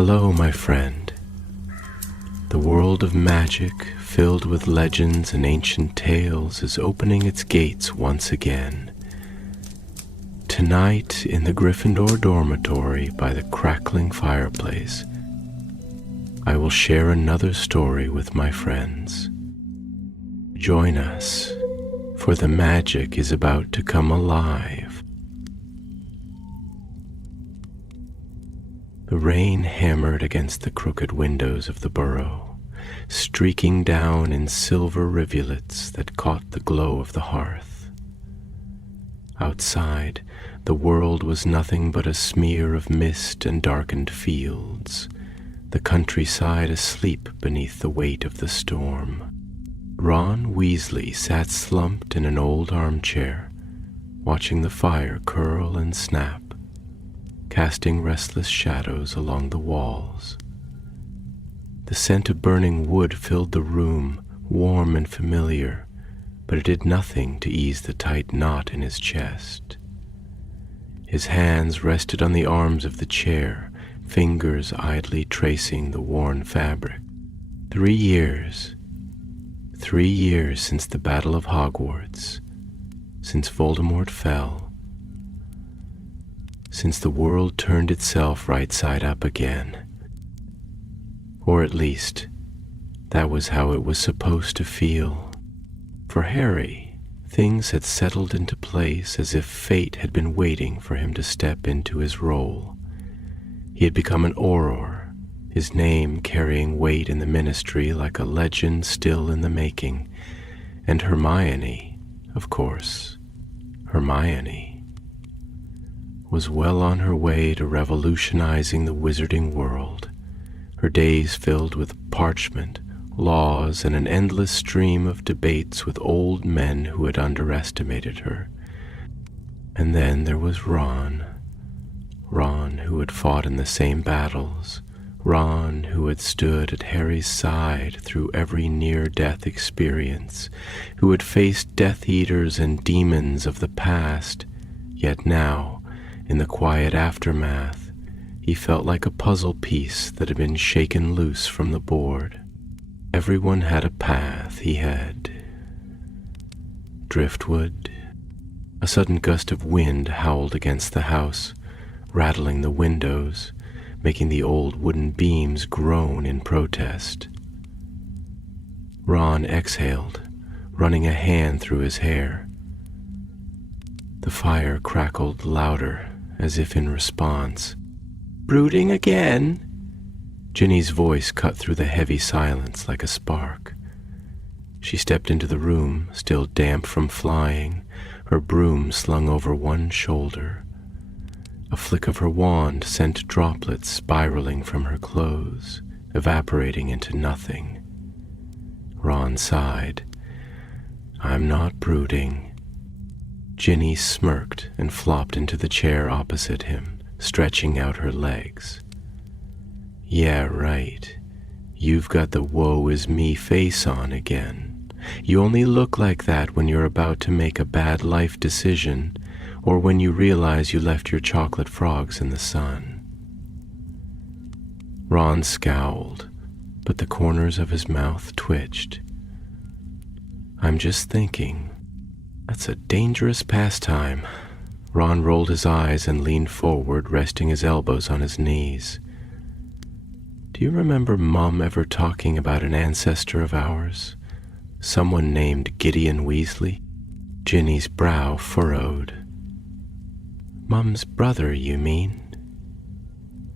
Hello, my friend. The world of magic, filled with legends and ancient tales, is opening its gates once again. Tonight, in the Gryffindor dormitory by the crackling fireplace, I will share another story with my friends. Join us, for the magic is about to come alive. The rain hammered against the crooked windows of the burrow, streaking down in silver rivulets that caught the glow of the hearth. Outside, the world was nothing but a smear of mist and darkened fields, the countryside asleep beneath the weight of the storm. Ron Weasley sat slumped in an old armchair, watching the fire curl and snap, casting restless shadows along the walls. The scent of burning wood filled the room, warm and familiar, but it did nothing to ease the tight knot in his chest. His hands rested on the arms of the chair, fingers idly tracing the worn fabric. 3 years. 3 years since the Battle of Hogwarts, since Voldemort fell, since the world turned itself right side up again. Or at least, that was how it was supposed to feel. For Harry, things had settled into place as if fate had been waiting for him to step into his role. He had become an Auror, his name carrying weight in the Ministry like a legend still in the making. And Hermione, of course, Hermione, was well on her way to revolutionizing the wizarding world, her days filled with parchment, laws, and an endless stream of debates with old men who had underestimated her. And then there was Ron who had fought in the same battles, Ron who had stood at Harry's side through every near-death experience, who had faced Death Eaters and demons of the past, yet now, in the quiet aftermath, he felt like a puzzle piece that had been shaken loose from the board. Everyone had a path. He had driftwood. A sudden gust of wind howled against the house, rattling the windows, making the old wooden beams groan in protest. Ron exhaled, running a hand through his hair. The fire crackled louder, as if in response. "Brooding again?" Ginny's voice cut through the heavy silence like a spark. She stepped into the room, still damp from flying, her broom slung over one shoulder. A flick of her wand sent droplets spiraling from her clothes, evaporating into nothing. Ron sighed. "I'm not brooding." Ginny smirked and flopped into the chair opposite him, stretching out her legs. "Yeah, right. You've got the woe is me face on again. You only look like that when you're about to make a bad life decision, or when you realize you left your chocolate frogs in the sun." Ron scowled, but the corners of his mouth twitched. "I'm just thinking. That's a dangerous pastime." Ron rolled his eyes and leaned forward, resting his elbows on his knees. "Do you remember Mom ever talking about an ancestor of ours? Someone named Gideon Weasley?" Ginny's brow furrowed. "Mom's brother, you mean?"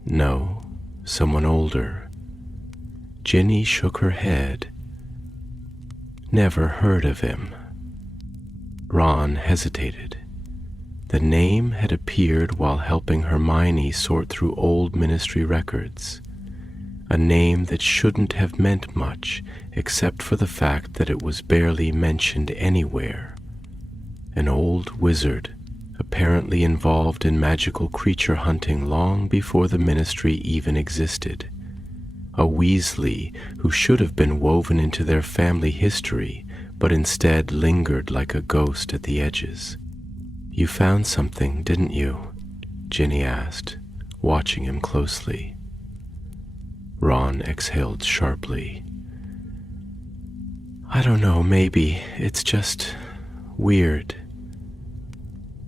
"No, someone older." Ginny shook her head. "Never heard of him." Ron hesitated. The name had appeared while helping Hermione sort through old Ministry records. A name that shouldn't have meant much except for the fact that it was barely mentioned anywhere. An old wizard, apparently involved in magical creature hunting long before the Ministry even existed. A Weasley who should have been woven into their family history, but instead lingered like a ghost at the edges. "You found something, didn't you?" Ginny asked, watching him closely. Ron exhaled sharply. I don't know, maybe it's just weird.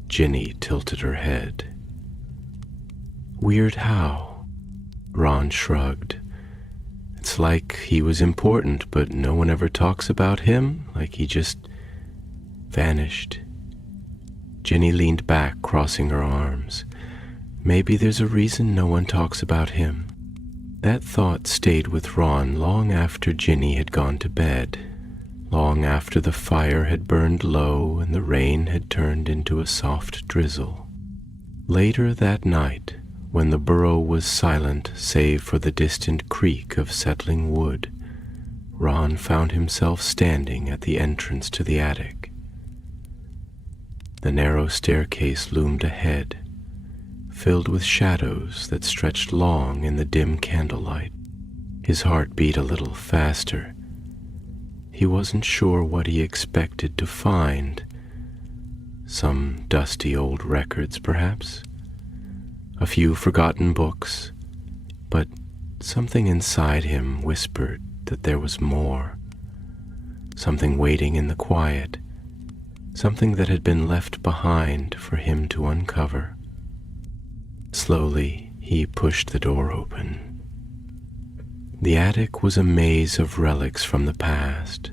Ginny tilted her head. Weird how? Ron shrugged. It's like he was important, but no one ever talks about him, like he just vanished. Ginny leaned back, crossing her arms. Maybe there's a reason no one talks about him. That thought stayed with Ron long after Ginny had gone to bed, long after the fire had burned low and the rain had turned into a soft drizzle. Later that night, when the burrow was silent save for the distant creak of settling wood, Ron found himself standing at the entrance to the attic. The narrow staircase loomed ahead, filled with shadows that stretched long in the dim candlelight. His heart beat a little faster. He wasn't sure what he expected to find. Some dusty old records, perhaps? A few forgotten books, but something inside him whispered that there was more. Something waiting in the quiet, something that had been left behind for him to uncover. Slowly, he pushed the door open. The attic was a maze of relics from the past.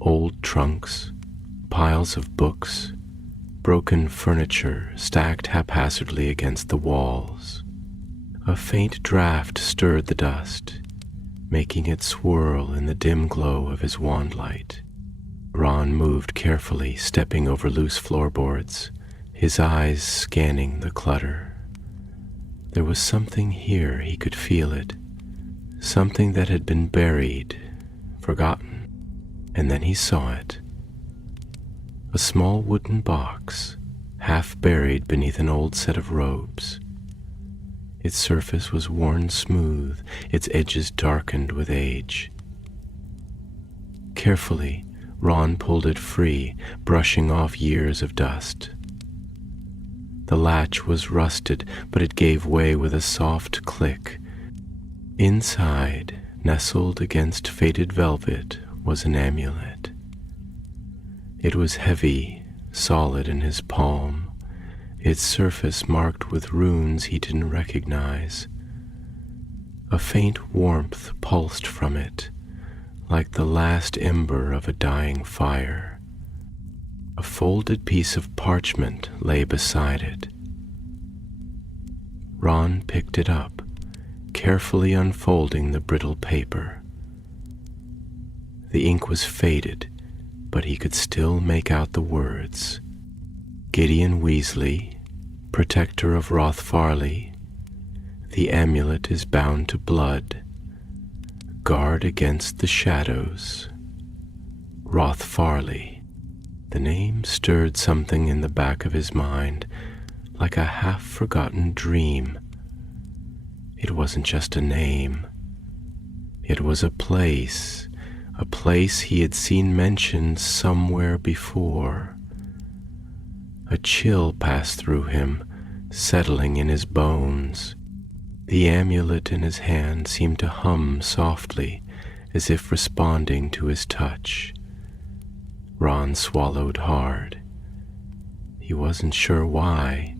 Old trunks, piles of books, broken furniture stacked haphazardly against the walls. A faint draft stirred the dust, making it swirl in the dim glow of his wand light. Ron moved carefully, stepping over loose floorboards, his eyes scanning the clutter. There was something here, he could feel it, something that had been buried, forgotten, and then he saw it. A small wooden box, half buried beneath an old set of robes. Its surface was worn smooth, its edges darkened with age. Carefully, Ron pulled it free, brushing off years of dust. The latch was rusted, but it gave way with a soft click. Inside, nestled against faded velvet, was an amulet. It was heavy, solid in his palm, its surface marked with runes he didn't recognize. A faint warmth pulsed from it, like the last ember of a dying fire. A folded piece of parchment lay beside it. Ron picked it up, carefully unfolding the brittle paper. The ink was faded, but he could still make out the words. Gideon Weasley, protector of Rothfarley, the amulet is bound to blood. Guard against the shadows. Rothfarley. The name stirred something in the back of his mind, like a half-forgotten dream. It wasn't just a name. It was a place he had seen mentioned somewhere before. A chill passed through him, settling in his bones. The amulet in his hand seemed to hum softly, as if responding to his touch. Ron swallowed hard. He wasn't sure why,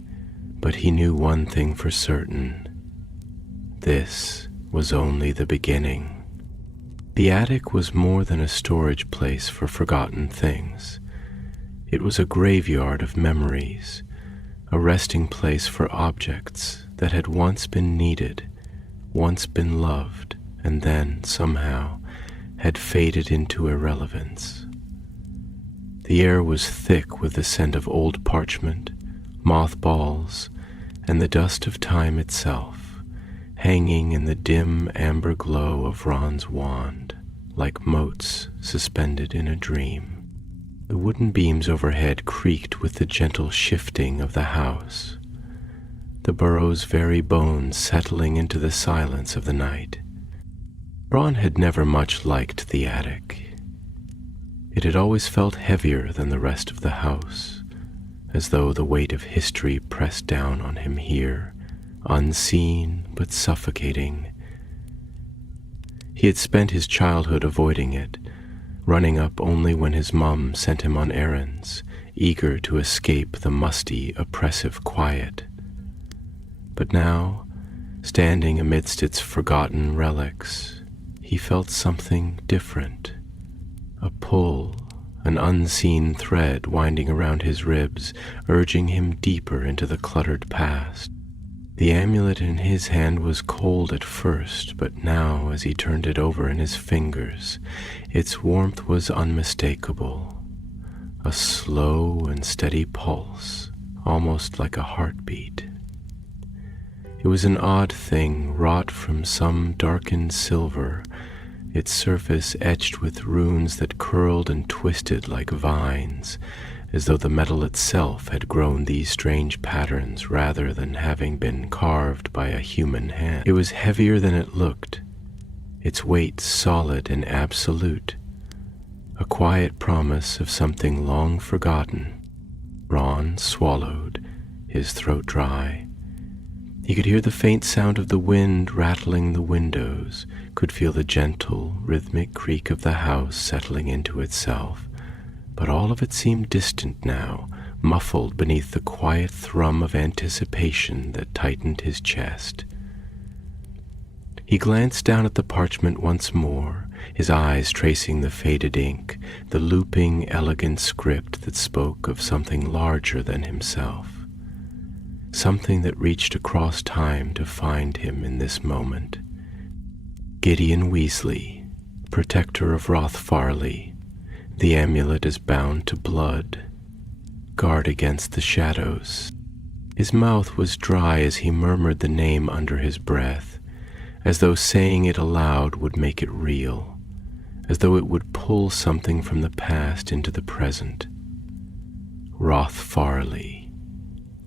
but he knew one thing for certain. This was only the beginning. The attic was more than a storage place for forgotten things. It was a graveyard of memories, a resting place for objects that had once been needed, once been loved, and then, somehow, had faded into irrelevance. The air was thick with the scent of old parchment, mothballs, and the dust of time itself, hanging in the dim amber glow of Ron's wand, like motes suspended in a dream. The wooden beams overhead creaked with the gentle shifting of the house, the burrow's very bones settling into the silence of the night. Ron had never much liked the attic. It had always felt heavier than the rest of the house, as though the weight of history pressed down on him here, unseen but suffocating. He had spent his childhood avoiding it, running up only when his mum sent him on errands, eager to escape the musty, oppressive quiet. But now, standing amidst its forgotten relics, he felt something different. A pull, an unseen thread winding around his ribs, urging him deeper into the cluttered past. The amulet in his hand was cold at first, but now, as he turned it over in his fingers, its warmth was unmistakable. A slow and steady pulse, almost like a heartbeat. It was an odd thing wrought from some darkened silver, its surface etched with runes that curled and twisted like vines, as though the metal itself had grown these strange patterns rather than having been carved by a human hand. It was heavier than it looked, its weight solid and absolute, a quiet promise of something long forgotten. Ron swallowed, his throat dry. He could hear the faint sound of the wind rattling the windows, could feel the gentle, rhythmic creak of the house settling into itself, but all of it seemed distant now, muffled beneath the quiet thrum of anticipation that tightened his chest. He glanced down at the parchment once more, his eyes tracing the faded ink, the looping, elegant script that spoke of something larger than himself. Something that reached across time to find him in this moment. Gideon Weasley, protector of Rothfarley, the amulet is bound to blood. Guard against the shadows. His mouth was dry as he murmured the name under his breath, as though saying it aloud would make it real, as though it would pull something from the past into the present. Rothfarley.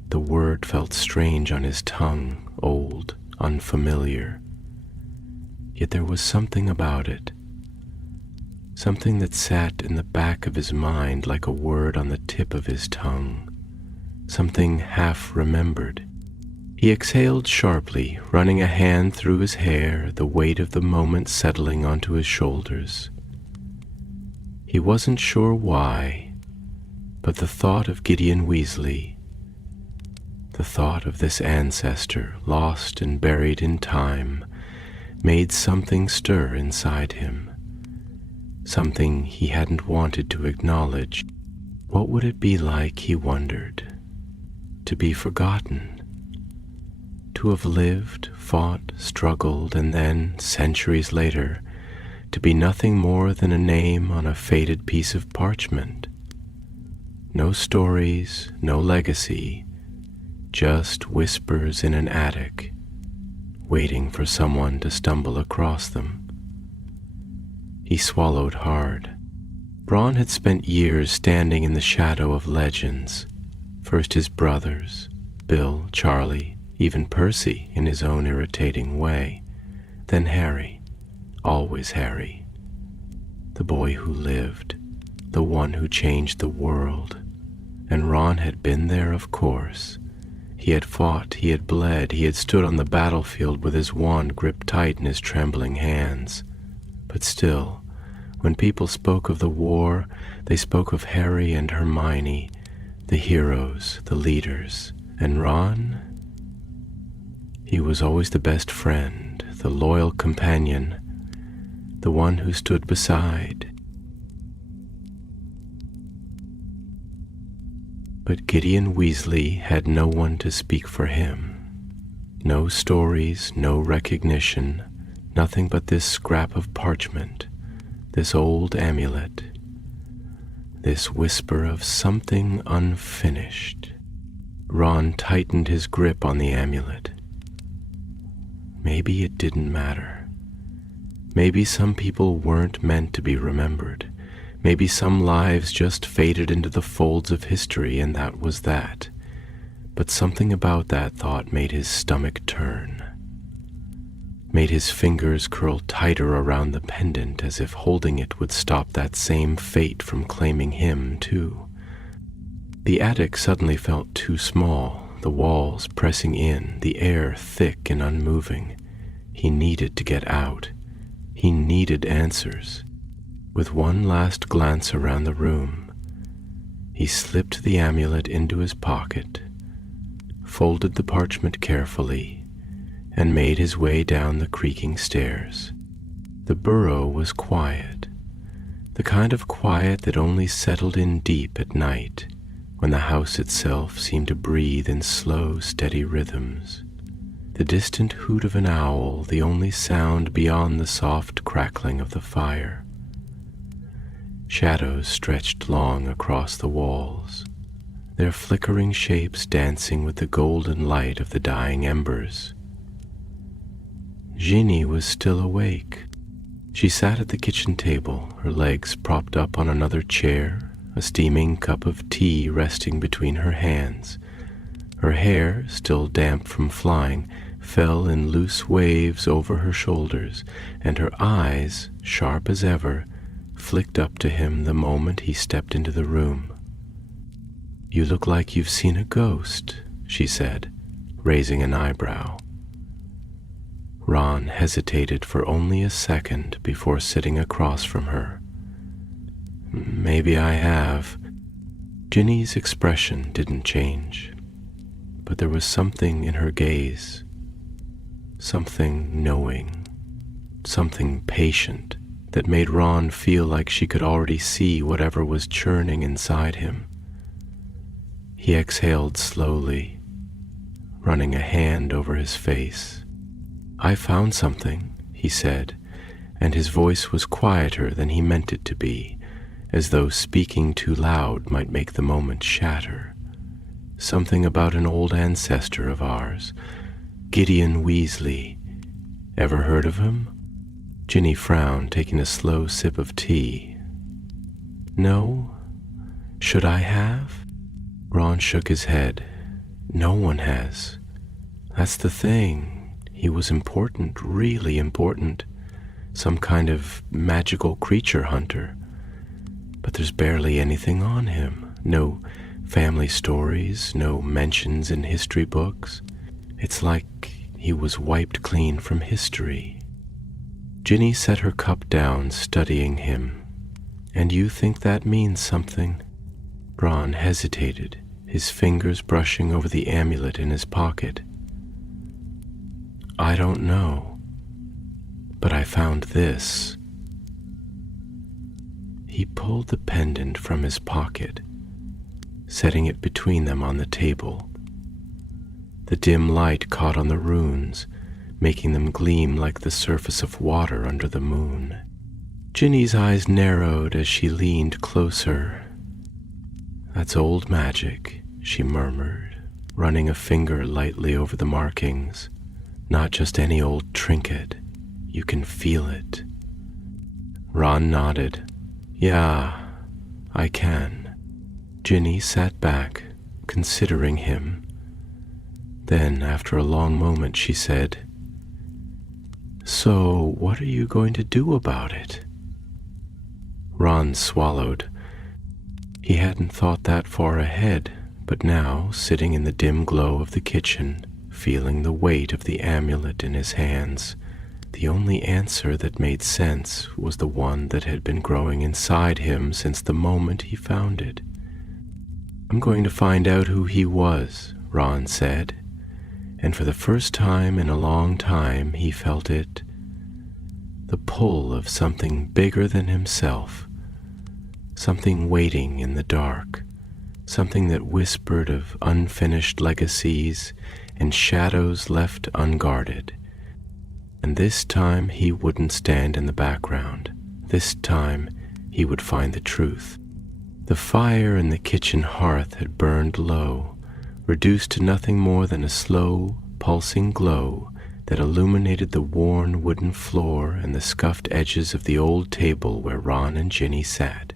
The word felt strange on his tongue, old, unfamiliar. Yet there was something about it, something that sat in the back of his mind like a word on the tip of his tongue, something half remembered. He exhaled sharply, running a hand through his hair, the weight of the moment settling onto his shoulders. He wasn't sure why, but the thought of Gideon Weasley, the thought of this ancestor lost and buried in time, made something stir inside him, something he hadn't wanted to acknowledge. What would it be like, he wondered, to be forgotten, to have lived, fought, struggled, and then, centuries later, to be nothing more than a name on a faded piece of parchment? No stories, no legacy, just whispers in an attic, waiting for someone to stumble across them. He swallowed hard. Ron had spent years standing in the shadow of legends, first his brothers, Bill, Charlie, even Percy in his own irritating way, then Harry, always Harry, the boy who lived, the one who changed the world. And Ron had been there, of course. He had fought, he had bled, he had stood on the battlefield with his wand gripped tight in his trembling hands. But still, when people spoke of the war, they spoke of Harry and Hermione, the heroes, the leaders. And Ron? He was always the best friend, the loyal companion, the one who stood beside. But Gideon Weasley had no one to speak for him. No stories, no recognition, nothing but this scrap of parchment, this old amulet, this whisper of something unfinished. Ron tightened his grip on the amulet. Maybe it didn't matter. Maybe some people weren't meant to be remembered. Maybe some lives just faded into the folds of history, and that was that. But something about that thought made his stomach turn, made his fingers curl tighter around the pendant as if holding it would stop that same fate from claiming him, too. The attic suddenly felt too small, the walls pressing in, the air thick and unmoving. He needed to get out. He needed answers. With one last glance around the room, he slipped the amulet into his pocket, folded the parchment carefully, and made his way down the creaking stairs. The burrow was quiet, the kind of quiet that only settled in deep at night, when the house itself seemed to breathe in slow, steady rhythms. The distant hoot of an owl, the only sound beyond the soft crackling of the fire. Shadows stretched long across the walls, their flickering shapes dancing with the golden light of the dying embers. Ginny was still awake. She sat at the kitchen table, her legs propped up on another chair, a steaming cup of tea resting between her hands. Her hair, still damp from flying, fell in loose waves over her shoulders, and her eyes, sharp as ever, flicked up to him the moment he stepped into the room. "You look like you've seen a ghost," she said, raising an eyebrow. Ron hesitated for only a second before sitting across from her. "Maybe I have." Ginny's expression didn't change, but there was something in her gaze, something knowing, something patient, that made Ron feel like she could already see whatever was churning inside him. He exhaled slowly, running a hand over his face. "I found something," he said, and his voice was quieter than he meant it to be, as though speaking too loud might make the moment shatter. "Something about an old ancestor of ours, Gideon Weasley. Ever heard of him?" Ginny frowned, taking a slow sip of tea. "No? Should I have?" Ron shook his head. "No one has. That's the thing. He was important, really important. Some kind of magical creature hunter. But there's barely anything on him. No family stories, no mentions in history books. It's like he was wiped clean from history." Ginny set her cup down, studying him. "And you think that means something?" Ron hesitated, his fingers brushing over the amulet in his pocket. "I don't know, but I found this." He pulled the pendant from his pocket, setting it between them on the table. The dim light caught on the runes, making them gleam like the surface of water under the moon. Ginny's eyes narrowed as she leaned closer. "That's old magic," she murmured, running a finger lightly over the markings. "Not just any old trinket. You can feel it." Ron nodded. "Yeah, I can." Ginny sat back, considering him. Then, after a long moment, she said, "So, what are you going to do about it?" Ron swallowed. He hadn't thought that far ahead, but now, sitting in the dim glow of the kitchen, feeling the weight of the amulet in his hands, the only answer that made sense was the one that had been growing inside him since the moment he found it. "I'm going to find out who he was," Ron said. And for the first time in a long time he felt it, the pull of something bigger than himself, something waiting in the dark, something that whispered of unfinished legacies and shadows left unguarded. And this time he wouldn't stand in the background. This time he would find the truth. The fire in the kitchen hearth had burned low, reduced to nothing more than a slow, pulsing glow that illuminated the worn wooden floor and the scuffed edges of the old table where Ron and Ginny sat.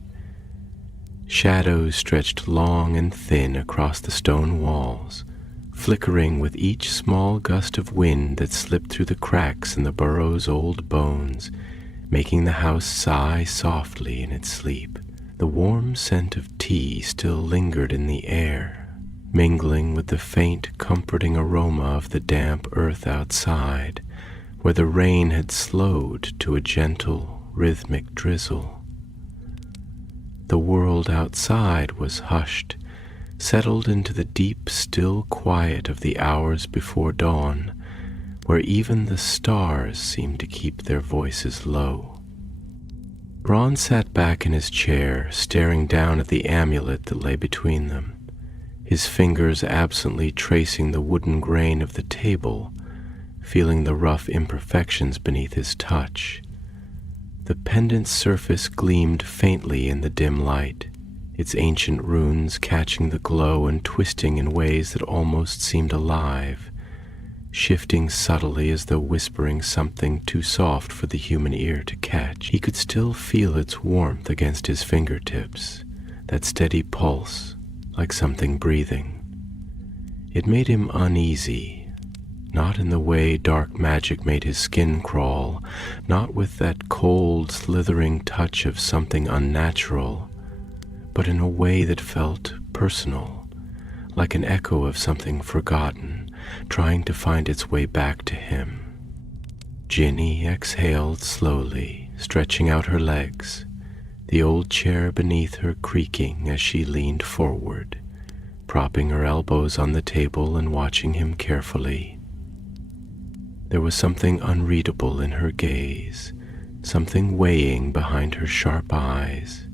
Shadows stretched long and thin across the stone walls, flickering with each small gust of wind that slipped through the cracks in the burrow's old bones, making the house sigh softly in its sleep. The warm scent of tea still lingered in the air, mingling with the faint, comforting aroma of the damp earth outside, where the rain had slowed to a gentle, rhythmic drizzle. The world outside was hushed, settled into the deep, still quiet of the hours before dawn, where even the stars seemed to keep their voices low. Ron sat back in his chair, staring down at the amulet that lay between them, his fingers absently tracing the wooden grain of the table, feeling the rough imperfections beneath his touch. The pendant's surface gleamed faintly in the dim light, its ancient runes catching the glow and twisting in ways that almost seemed alive, shifting subtly as though whispering something too soft for the human ear to catch. He could still feel its warmth against his fingertips, that steady pulse, like something breathing. It made him uneasy, not in the way dark magic made his skin crawl, not with that cold, slithering touch of something unnatural, but in a way that felt personal, like an echo of something forgotten, trying to find its way back to him. Ginny exhaled slowly, stretching out her legs, the old chair beneath her creaking as she leaned forward, propping her elbows on the table and watching him carefully. There was something unreadable in her gaze, something weighing behind her sharp eyes,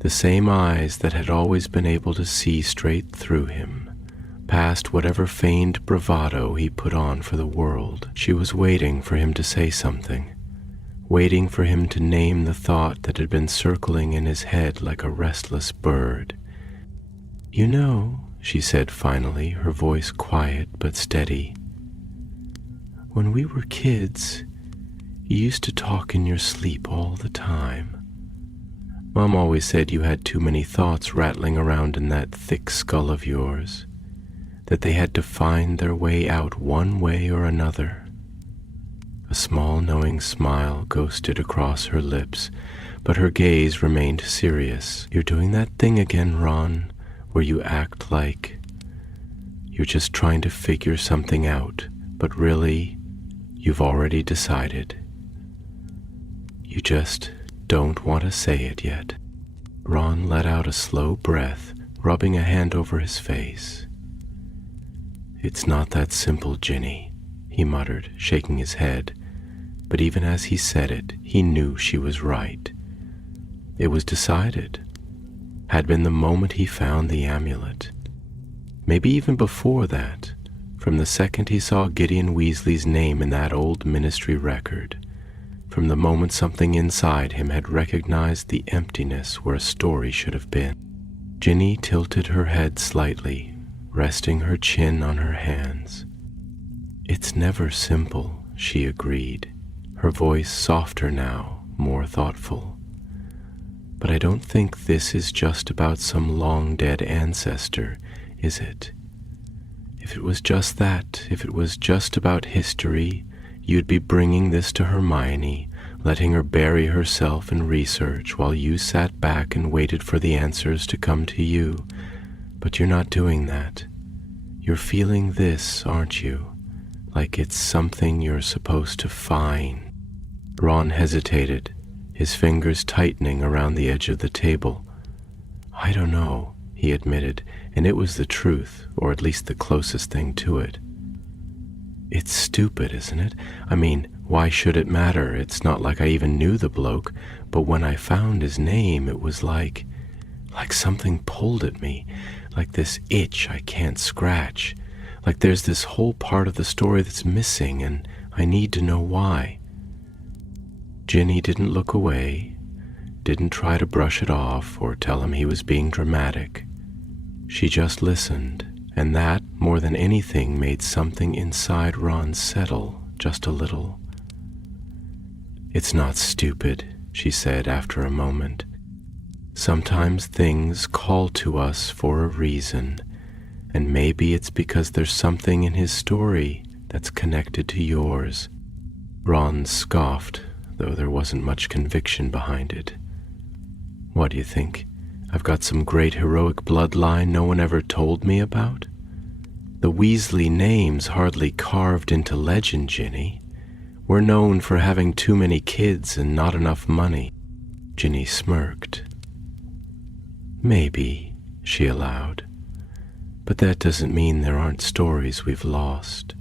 the same eyes that had always been able to see straight through him, past whatever feigned bravado he put on for the world. She was waiting for him to say something, waiting for him to name the thought that had been circling in his head like a restless bird. "You know," she said finally, her voice quiet but steady, "when we were kids, you used to talk in your sleep all the time. Mom always said you had too many thoughts rattling around in that thick skull of yours, that they had to find their way out one way or another." A small knowing smile ghosted across her lips, but her gaze remained serious. "You're doing that thing again, Ron, where you act like you're just trying to figure something out, but really, you've already decided. You just don't want to say it yet." Ron let out a slow breath, rubbing a hand over his face. "It's not that simple, Ginny," he muttered, shaking his head, but even as he said it, he knew she was right. It was decided, had been the moment he found the amulet. Maybe even before that, from the second he saw Gideon Weasley's name in that old ministry record, from the moment something inside him had recognized the emptiness where a story should have been. Ginny tilted her head slightly, resting her chin on her hands. "It's never simple," she agreed, her voice softer now, more thoughtful. "But I don't think this is just about some long-dead ancestor, is it? If it was just that, if it was just about history, you'd be bringing this to Hermione, letting her bury herself in research while you sat back and waited for the answers to come to you. But you're not doing that. You're feeling this, aren't you? Like it's something you're supposed to find." Ron hesitated, his fingers tightening around the edge of the table. "I don't know," he admitted, and it was the truth, or at least the closest thing to it. "It's stupid, isn't it? I mean, why should it matter? It's not like I even knew the bloke, but when I found his name, it was like something pulled at me, like this itch I can't scratch, like there's this whole part of the story that's missing, and I need to know why." Ginny didn't look away, didn't try to brush it off or tell him he was being dramatic. She just listened, and that, more than anything, made something inside Ron settle just a little. "It's not stupid," she said after a moment. "Sometimes things call to us for a reason, and maybe it's because there's something in his story that's connected to yours." Ron scoffed, though there wasn't much conviction behind it. "What do you think? I've got some great heroic bloodline no one ever told me about? The Weasley name's hardly carved into legend, Ginny. We're known for having too many kids and not enough money." Ginny smirked. "Maybe," she allowed, "but that doesn't mean there aren't stories we've lost.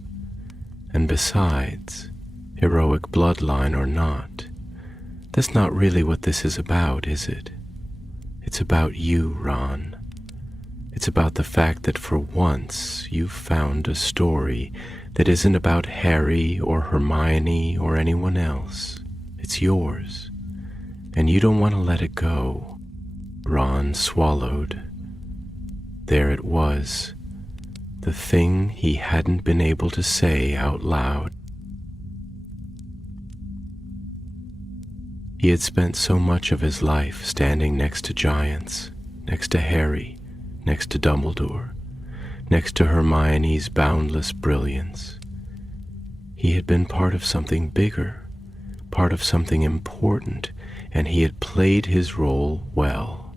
And besides, heroic bloodline or not, that's not really what this is about, is it? It's about you, Ron. It's about the fact that for once you've found a story that isn't about Harry or Hermione or anyone else. It's yours, and you don't want to let it go." Ron swallowed. There it was, the thing he hadn't been able to say out loud. He had spent so much of his life standing next to giants, next to Harry, next to Dumbledore, next to Hermione's boundless brilliance. He had been part of something bigger, part of something important, and he had played his role well.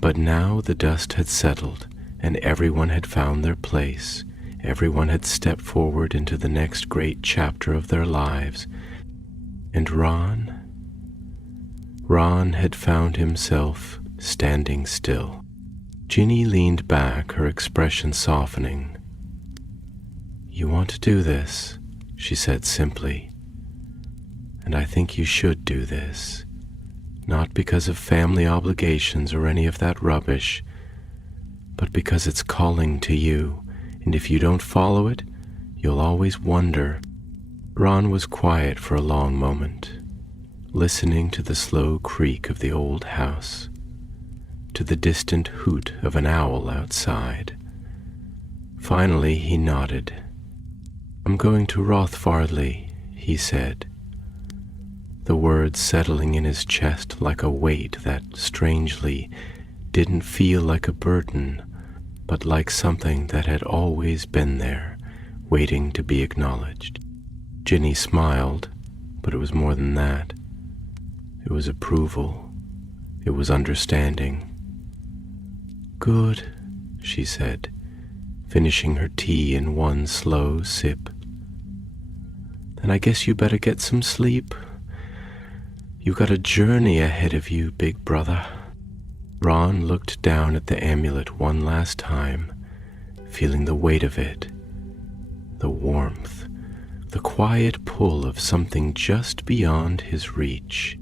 But now the dust had settled, and everyone had found their place. Everyone had stepped forward into the next great chapter of their lives. And Ron had found himself standing still. Ginny leaned back, her expression softening. "You want to do this," she said simply. "And I think you should do this. Not because of family obligations or any of that rubbish, but because it's calling to you, and if you don't follow it, you'll always wonder." Ron was quiet for a long moment, listening to the slow creak of the old house, to the distant hoot of an owl outside. Finally, he nodded. "I'm going to Rothfardly," he said, the words settling in his chest like a weight that, strangely, didn't feel like a burden, but like something that had always been there, waiting to be acknowledged. Ginny smiled, but it was more than that. It was approval. It was understanding. "Good," she said, finishing her tea in one slow sip. "Then I guess you better get some sleep. You've got a journey ahead of you, big brother." Ron looked down at the amulet one last time, feeling the weight of it, the warmth, the quiet pull of something just beyond his reach.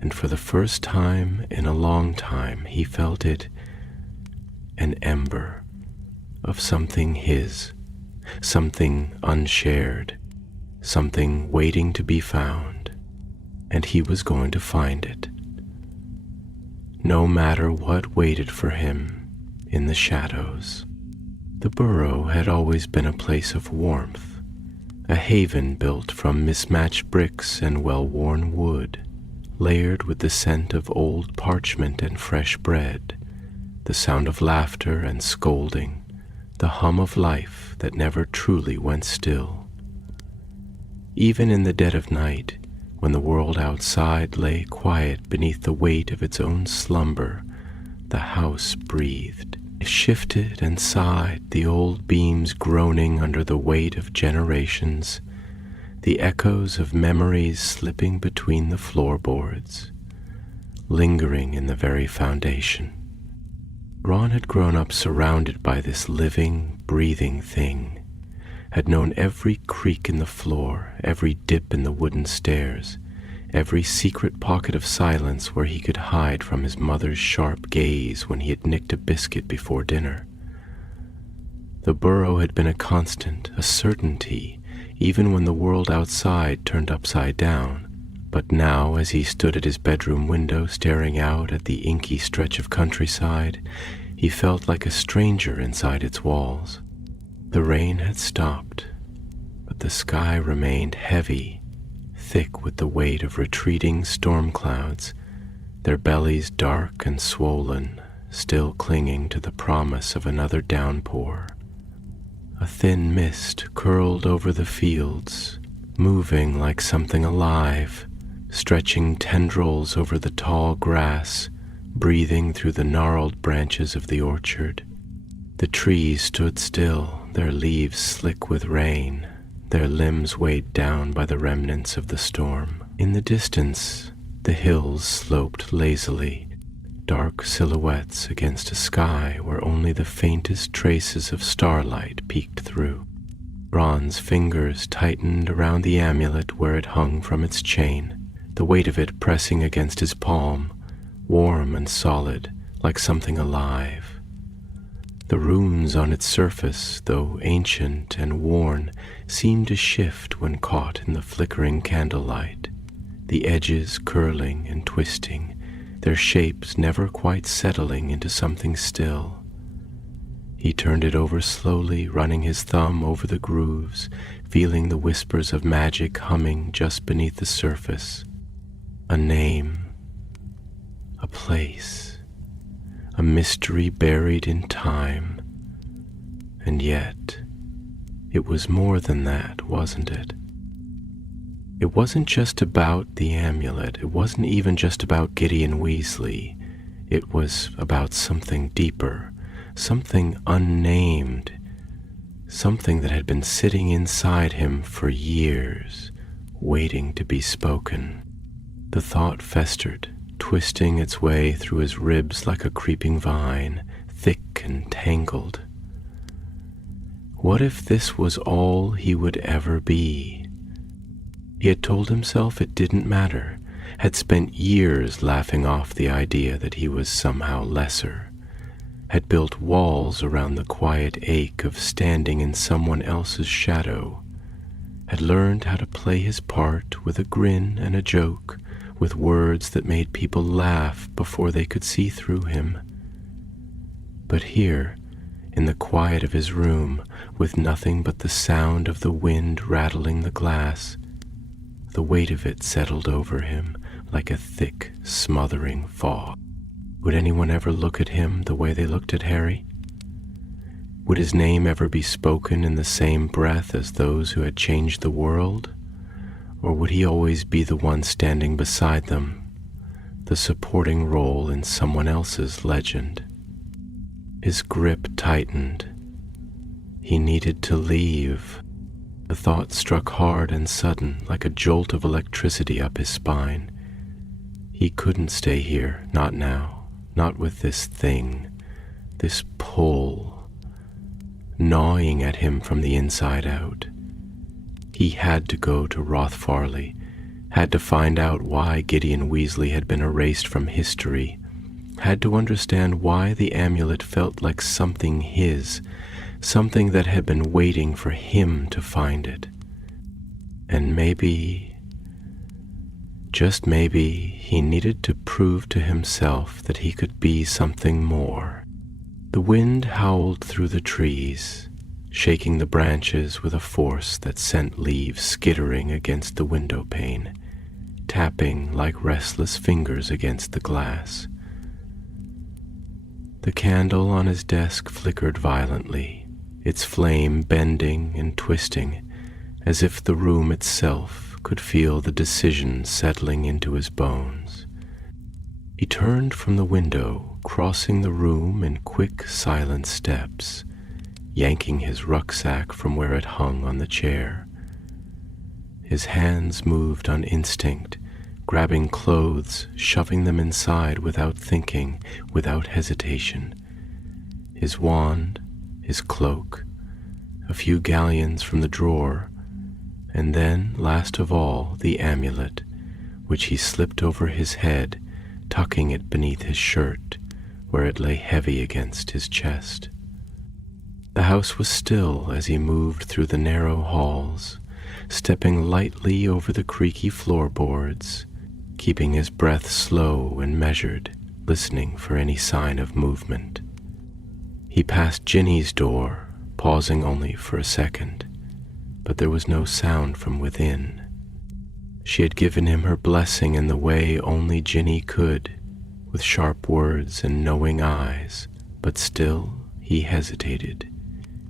And for the first time in a long time, he felt it, an ember of something his, something unshared, something waiting to be found, and he was going to find it. No matter what waited for him in the shadows. The burrow had always been a place of warmth, a haven built from mismatched bricks and well-worn wood, layered with the scent of old parchment and fresh bread, the sound of laughter and scolding, the hum of life that never truly went still. Even in the dead of night, when the world outside lay quiet beneath the weight of its own slumber, the house breathed. It shifted and sighed, the old beams groaning under the weight of generations, the echoes of memories slipping between the floorboards, lingering in the very foundation. Ron had grown up surrounded by this living, breathing thing, had known every creak in the floor, every dip in the wooden stairs, every secret pocket of silence where he could hide from his mother's sharp gaze when he had nicked a biscuit before dinner. The burrow had been a constant, a certainty, even when the world outside turned upside down. But now, as he stood at his bedroom window staring out at the inky stretch of countryside, he felt like a stranger inside its walls. The rain had stopped, but the sky remained heavy, thick with the weight of retreating storm clouds, their bellies dark and swollen, still clinging to the promise of another downpour. A thin mist curled over the fields, moving like something alive, stretching tendrils over the tall grass, breathing through the gnarled branches of the orchard. The trees stood still, their leaves slick with rain, their limbs weighed down by the remnants of the storm. In the distance, the hills sloped lazily, dark silhouettes against a sky where only the faintest traces of starlight peeked through. Ron's fingers tightened around the amulet where it hung from its chain, the weight of it pressing against his palm, warm and solid, like something alive. The runes on its surface, though ancient and worn, seemed to shift when caught in the flickering candlelight, the edges curling and twisting, their shapes never quite settling into something still. He turned it over slowly, running his thumb over the grooves, feeling the whispers of magic humming just beneath the surface. A name, a place, a mystery buried in time. And yet, it was more than that, wasn't it? It wasn't just about the amulet. It wasn't even just about Gideon Weasley. It was about something deeper, something unnamed, something that had been sitting inside him for years, waiting to be spoken. The thought festered, twisting its way through his ribs like a creeping vine, thick and tangled. What if this was all he would ever be? He had told himself it didn't matter, had spent years laughing off the idea that he was somehow lesser, had built walls around the quiet ache of standing in someone else's shadow, had learned how to play his part with a grin and a joke, with words that made people laugh before they could see through him. But here, in the quiet of his room, with nothing but the sound of the wind rattling the glass, the weight of it settled over him like a thick, smothering fog. Would anyone ever look at him the way they looked at Harry? Would his name ever be spoken in the same breath as those who had changed the world? Or would he always be the one standing beside them, the supporting role in someone else's legend? His grip tightened. He needed to leave. The thought struck hard and sudden, like a jolt of electricity up his spine. He couldn't stay here, not now, not with this thing, this pull, gnawing at him from the inside out. He had to go to Rothfarley, had to find out why Gideon Weasley had been erased from history, had to understand why the amulet felt like something his, something that had been waiting for him to find it. And maybe, just maybe, he needed to prove to himself that he could be something more. The wind howled through the trees, shaking the branches with a force that sent leaves skittering against the window pane, tapping like restless fingers against the glass. The candle on his desk flickered violently, its flame bending and twisting, as if the room itself could feel the decision settling into his bones. He turned from the window, crossing the room in quick, silent steps, yanking his rucksack from where it hung on the chair. His hands moved on instinct, grabbing clothes, shoving them inside without thinking, without hesitation. His wand, his cloak, a few galleons from the drawer, and then, last of all, the amulet, which he slipped over his head, tucking it beneath his shirt, where it lay heavy against his chest. The house was still as he moved through the narrow halls, stepping lightly over the creaky floorboards, keeping his breath slow and measured, listening for any sign of movement. He passed Ginny's door, pausing only for a second, but there was no sound from within. She had given him her blessing in the way only Ginny could, with sharp words and knowing eyes, but still he hesitated.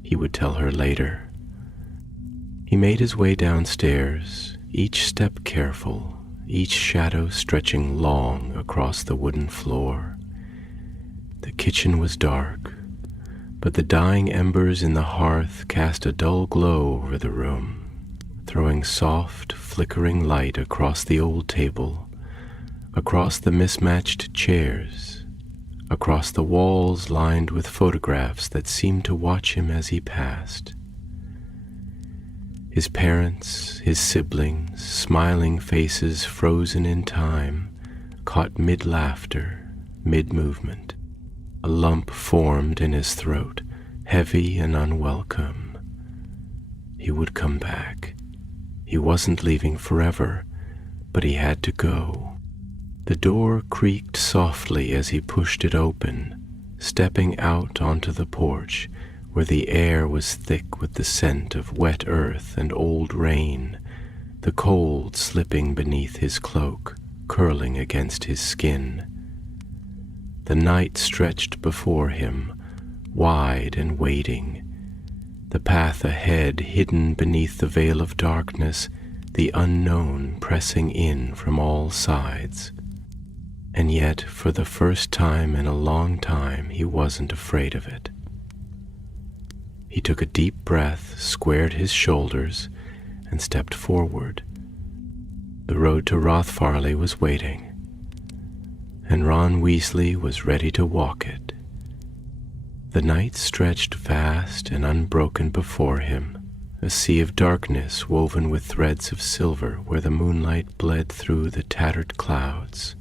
He would tell her later. He made his way downstairs, each step careful, each shadow stretching long across the wooden floor. The kitchen was dark, but the dying embers in the hearth cast a dull glow over the room, throwing soft, flickering light across the old table, across the mismatched chairs, across the walls lined with photographs that seemed to watch him as he passed. His parents, his siblings, smiling faces frozen in time, caught mid-laughter, mid-movement. A lump formed in his throat, heavy and unwelcome. He would come back. He wasn't leaving forever, but he had to go. The door creaked softly as he pushed it open, stepping out onto the porch, where the air was thick with the scent of wet earth and old rain, the cold slipping beneath his cloak, curling against his skin. The night stretched before him, wide and waiting. The path ahead hidden beneath the veil of darkness, the unknown pressing in from all sides. And yet, for the first time in a long time, he wasn't afraid of it. He took a deep breath, squared his shoulders, and stepped forward. The road to Rothfarley was waiting, and Ron Weasley was ready to walk it. The night stretched vast and unbroken before him, a sea of darkness woven with threads of silver where the moonlight bled through the tattered clouds.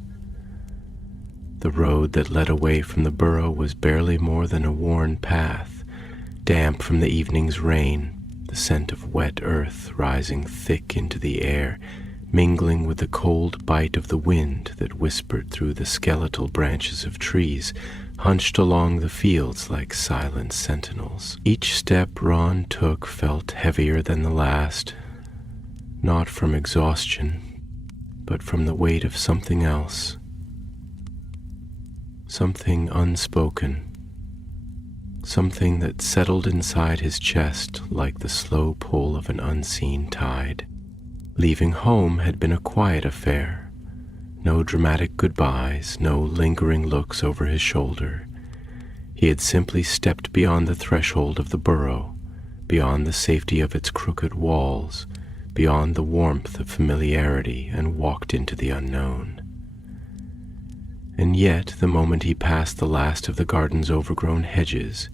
The road that led away from the burrow was barely more than a worn path, damp from the evening's rain, the scent of wet earth rising thick into the air, mingling with the cold bite of the wind that whispered through the skeletal branches of trees, hunched along the fields like silent sentinels. Each step Ron took felt heavier than the last, not from exhaustion, but from the weight of something else. Something unspoken, something that settled inside his chest like the slow pull of an unseen tide. Leaving home had been a quiet affair. No dramatic goodbyes, no lingering looks over his shoulder. He had simply stepped beyond the threshold of the burrow, beyond the safety of its crooked walls, beyond the warmth of familiarity, and walked into the unknown. And yet, the moment he passed the last of the garden's overgrown hedges,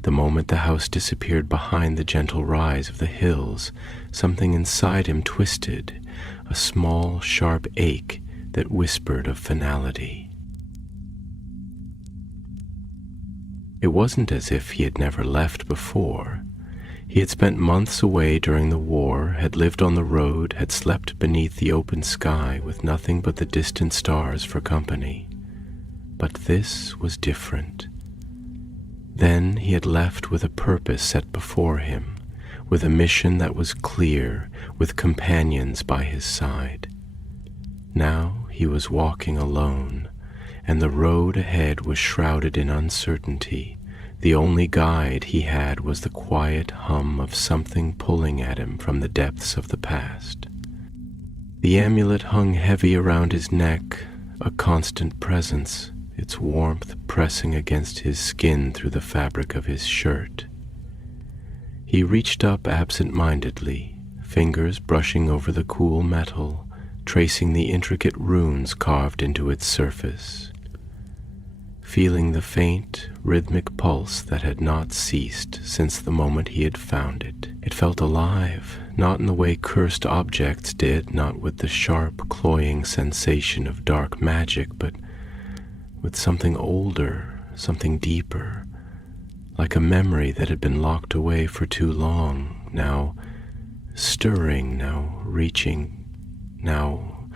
the moment the house disappeared behind the gentle rise of the hills, something inside him twisted, a small, sharp ache that whispered of finality. It wasn't as if he had never left before. He had spent months away during the war, had lived on the road, had slept beneath the open sky with nothing but the distant stars for company. But this was different. Then he had left with a purpose set before him, with a mission that was clear, with companions by his side. Now he was walking alone, and the road ahead was shrouded in uncertainty. The only guide he had was the quiet hum of something pulling at him from the depths of the past. The amulet hung heavy around his neck, a constant presence, its warmth pressing against his skin through the fabric of his shirt. He reached up absent-mindedly, fingers brushing over the cool metal, tracing the intricate runes carved into its surface, feeling the faint, rhythmic pulse that had not ceased since the moment he had found it. It felt alive, not in the way cursed objects did, not with the sharp, cloying sensation of dark magic, but with something older, something deeper, like a memory that had been locked away for too long, now stirring, now reaching, now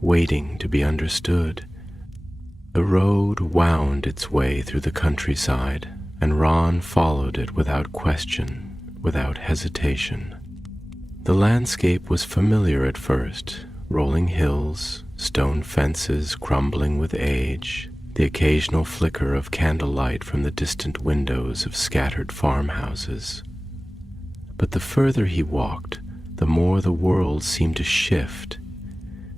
waiting to be understood. The road wound its way through the countryside, and Ron followed it without question, without hesitation. The landscape was familiar at first, rolling hills, stone fences crumbling with age, the occasional flicker of candlelight from the distant windows of scattered farmhouses. But the further he walked, the more the world seemed to shift.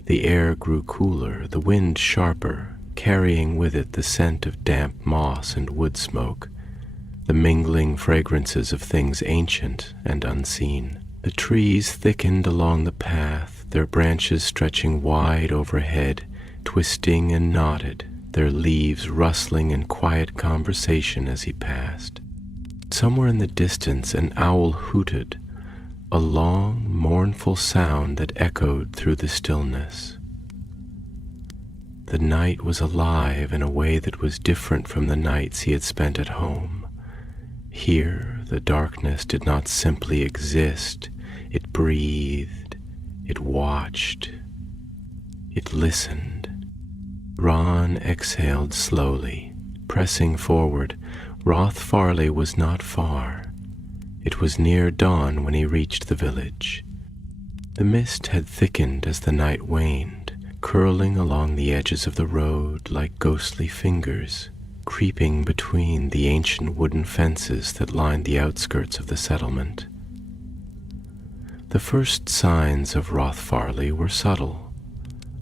The air grew cooler, the wind sharper, carrying with it the scent of damp moss and wood smoke, the mingling fragrances of things ancient and unseen. The trees thickened along the path, their branches stretching wide overhead, twisting and knotted, their leaves rustling in quiet conversation as he passed. Somewhere in the distance an owl hooted, a long, mournful sound that echoed through the stillness. The night was alive in a way that was different from the nights he had spent at home. Here, the darkness did not simply exist. It breathed, it watched, it listened. Ron exhaled slowly, pressing forward. Roth Farley was not far. It was near dawn when he reached the village. The mist had thickened as the night waned, curling along the edges of the road like ghostly fingers, creeping between the ancient wooden fences that lined the outskirts of the settlement. The first signs of Roth Farley were subtle.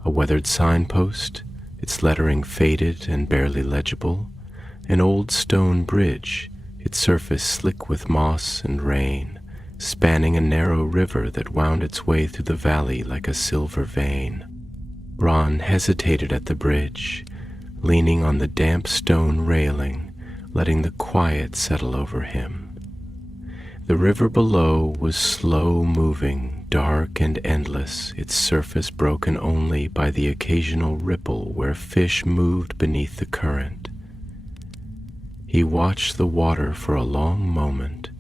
A weathered signpost, its lettering faded and barely legible, an old stone bridge, its surface slick with moss and rain, spanning a narrow river that wound its way through the valley like a silver vein. Ron hesitated at the bridge, leaning on the damp stone railing, letting the quiet settle over him. The river below was slow-moving, dark and endless, its surface broken only by the occasional ripple where fish moved beneath the current. He watched the water for a long moment,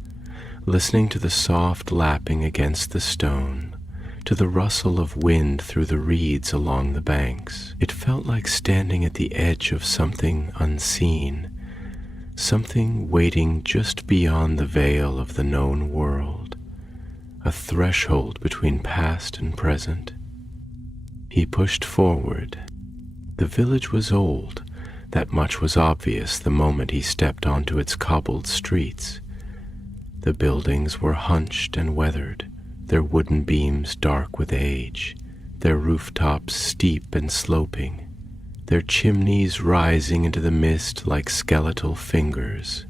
listening to the soft lapping against the stone, to the rustle of wind through the reeds along the banks. It felt like standing at the edge of something unseen, something waiting just beyond the veil of the known world, a threshold between past and present. He pushed forward. The village was old. That much was obvious the moment he stepped onto its cobbled streets. The buildings were hunched and weathered, their wooden beams dark with age, their rooftops steep and sloping, their chimneys rising into the mist like skeletal fingers.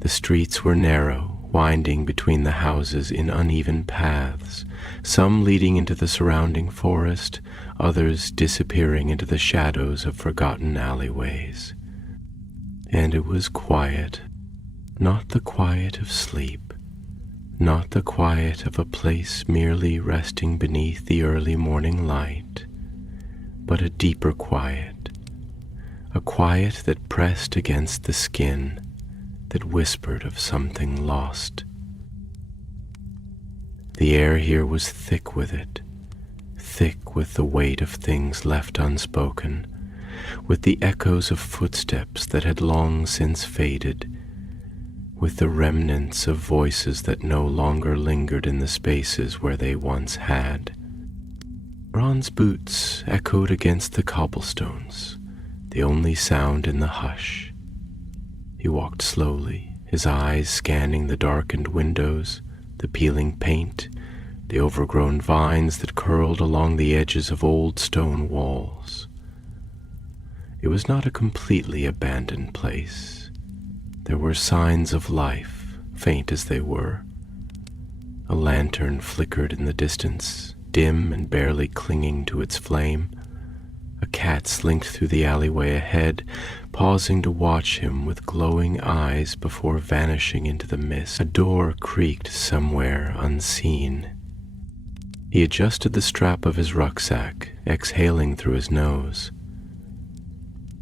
The streets were narrow, winding between the houses in uneven paths, some leading into the surrounding forest, others disappearing into the shadows of forgotten alleyways. And it was quiet, not the quiet of sleep, not the quiet of a place merely resting beneath the early morning light, but a deeper quiet, a quiet that pressed against the skin, that whispered of something lost. The air here was thick with it, thick with the weight of things left unspoken, with the echoes of footsteps that had long since faded, with the remnants of voices that no longer lingered in the spaces where they once had. Ron's boots echoed against the cobblestones, the only sound in the hush. He walked slowly, his eyes scanning the darkened windows, the peeling paint, the overgrown vines that curled along the edges of old stone walls. It was not a completely abandoned place. There were signs of life, faint as they were. A lantern flickered in the distance, dim and barely clinging to its flame. A cat slinked through the alleyway ahead, pausing to watch him with glowing eyes before vanishing into the mist. A door creaked somewhere unseen. He adjusted the strap of his rucksack, exhaling through his nose.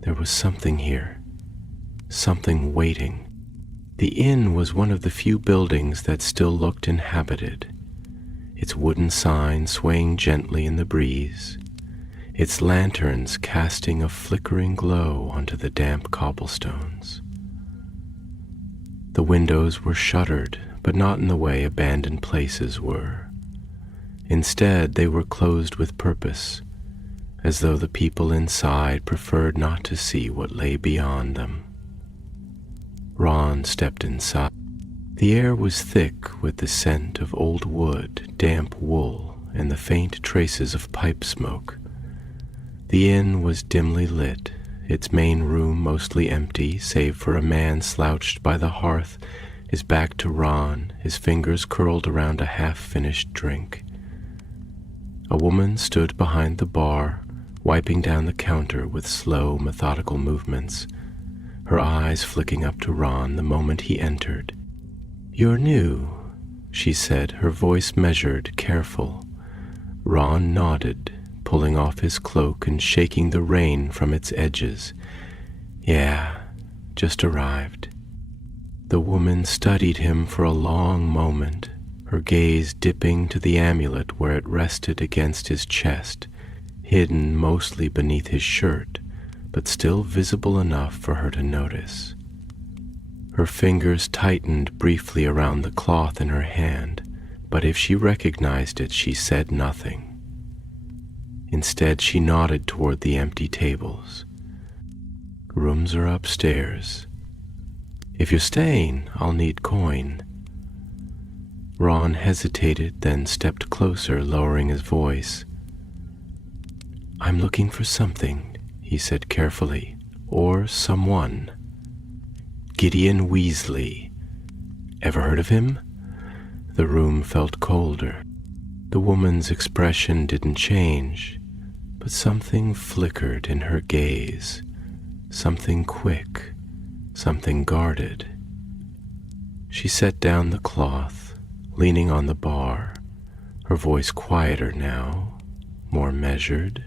There was something here, something waiting. The inn was one of the few buildings that still looked inhabited, its wooden sign swaying gently in the breeze, its lanterns casting a flickering glow onto the damp cobblestones. The windows were shuttered, but not in the way abandoned places were. Instead, they were closed with purpose, as though the people inside preferred not to see what lay beyond them. Ron stepped inside. The air was thick with the scent of old wood, damp wool, and the faint traces of pipe smoke. The inn was dimly lit, its main room mostly empty save for a man slouched by the hearth, his back to Ron, his fingers curled around a half-finished drink. A woman stood behind the bar, wiping down the counter with slow, methodical movements, her eyes flicking up to Ron the moment he entered. "You're new," she said, her voice measured, careful. Ron nodded, pulling off his cloak and shaking the rain from its edges. "Yeah, just arrived." The woman studied him for a long moment, her gaze dipping to the amulet where it rested against his chest, hidden mostly beneath his shirt, but still visible enough for her to notice. Her fingers tightened briefly around the cloth in her hand, but if she recognized it, she said nothing. Instead, she nodded toward the empty tables. "Rooms are upstairs. If you're staying, I'll need coin." Ron hesitated, then stepped closer, lowering his voice. "I'm looking for something," he said carefully, "or someone. Gideon Weasley. Ever heard of him?" The room felt colder. The woman's expression didn't change, but something flickered in her gaze, something quick, something guarded. She set down the cloth, leaning on the bar, her voice quieter now, more measured.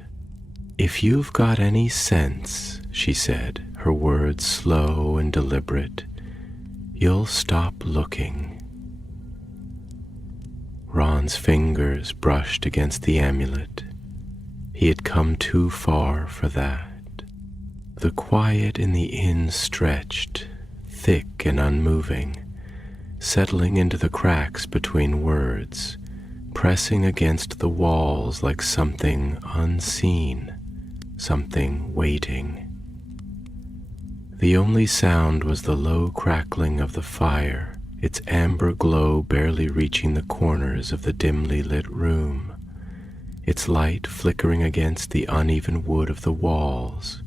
"If you've got any sense," she said, her words slow and deliberate, "you'll stop looking." Ron's fingers brushed against the amulet. He had come too far for that. The quiet in the inn stretched, thick and unmoving, settling into the cracks between words, pressing against the walls like something unseen, something waiting. The only sound was the low crackling of the fire, its amber glow barely reaching the corners of the dimly lit room, its light flickering against the uneven wood of the walls,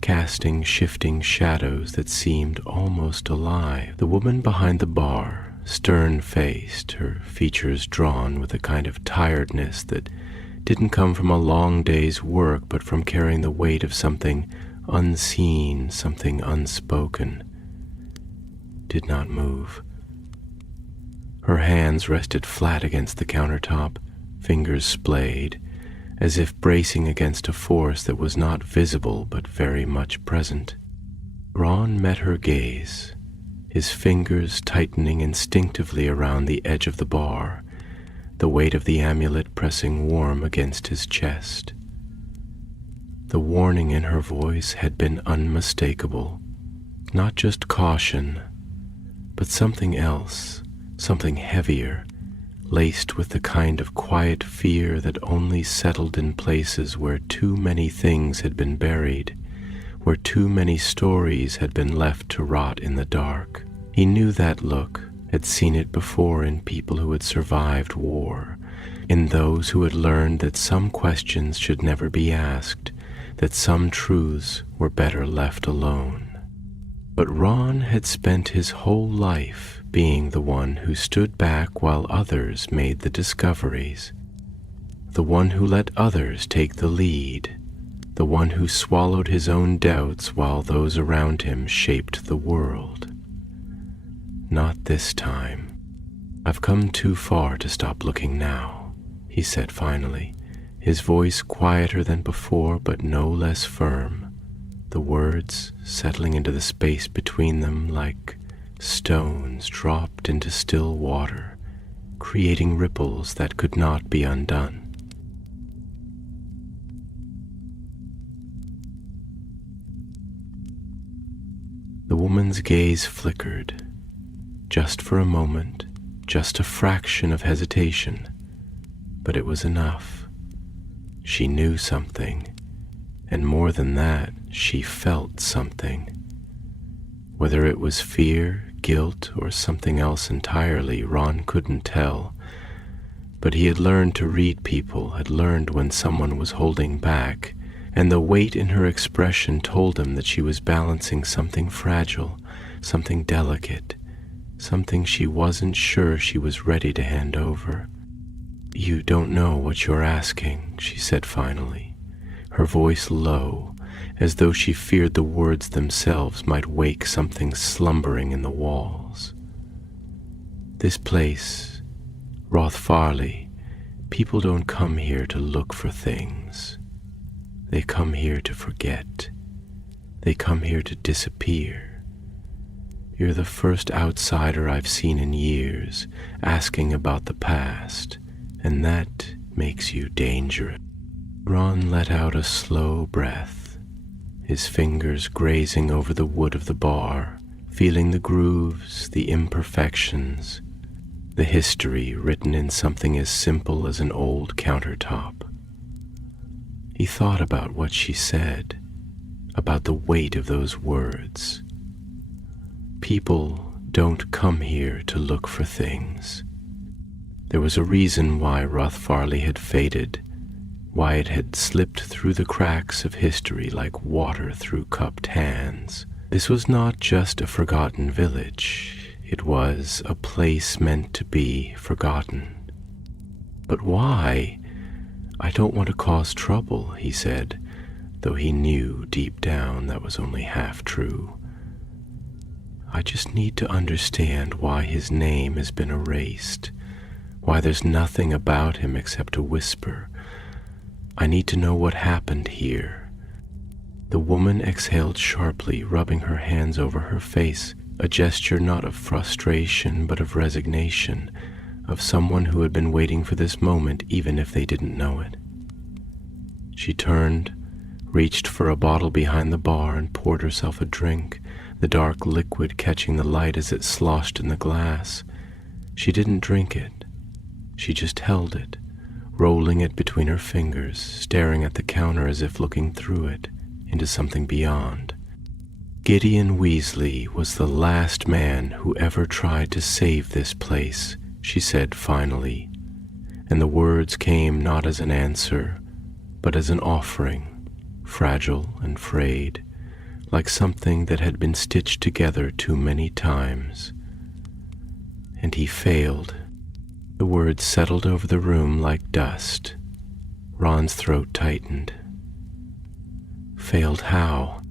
casting shifting shadows that seemed almost alive. The woman behind the bar, stern-faced, her features drawn with a kind of tiredness that didn't come from a long day's work but from carrying the weight of something unseen, something unspoken, did not move. Her hands rested flat against the countertop, fingers splayed, as if bracing against a force that was not visible but very much present. Ron met her gaze, his fingers tightening instinctively around the edge of the bar, the weight of the amulet pressing warm against his chest. The warning in her voice had been unmistakable, not just caution, but something else, something heavier, laced with the kind of quiet fear that only settled in places where too many things had been buried, where too many stories had been left to rot in the dark. He knew that look, had seen it before in people who had survived war, in those who had learned that some questions should never be asked, that some truths were better left alone. But Ron had spent his whole life being the one who stood back while others made the discoveries, the one who let others take the lead, the one who swallowed his own doubts while those around him shaped the world. "Not this time. I've come too far to stop looking now," he said finally, his voice quieter than before but no less firm, the words settling into the space between them like stones dropped into still water, creating ripples that could not be undone. The woman's gaze flickered, just for a moment, just a fraction of hesitation, but it was enough. She knew something, and more than that, she felt something. Whether it was fear, guilt, or something else entirely, Ron couldn't tell. But he had learned to read people, had learned when someone was holding back, and the weight in her expression told him that she was balancing something fragile, something delicate, something she wasn't sure she was ready to hand over. "You don't know what you're asking," she said finally, her voice low, as though she feared the words themselves might wake something slumbering in the walls. "This place, Rothfarley, people don't come here to look for things. They come here to forget. They come here to disappear. You're the first outsider I've seen in years asking about the past, and that makes you dangerous." Ron let out a slow breath, his fingers grazing over the wood of the bar, feeling the grooves, the imperfections, the history written in something as simple as an old countertop. He thought about what she said, about the weight of those words. People don't come here to look for things. There was a reason why Rothfarley had faded, why it had slipped through the cracks of history like water through cupped hands. This was not just a forgotten village. It was a place meant to be forgotten. "But why? I don't want to cause trouble," he said, though he knew deep down that was only half true. "I just need to understand why his name has been erased, why there's nothing about him except a whisper. I need to know what happened here." The woman exhaled sharply, rubbing her hands over her face, a gesture not of frustration but of resignation, of someone who had been waiting for this moment even if they didn't know it. She turned, reached for a bottle behind the bar and poured herself a drink, the dark liquid catching the light as it sloshed in the glass. She didn't drink it. She just held it, rolling it between her fingers, staring at the counter as if looking through it into something beyond. "Gideon Weasley was the last man who ever tried to save this place," she said finally, and the words came not as an answer, but as an offering, fragile and frayed, like something that had been stitched together too many times. "And he failed." The words settled over the room like dust. Ron's throat tightened. "Failed how?"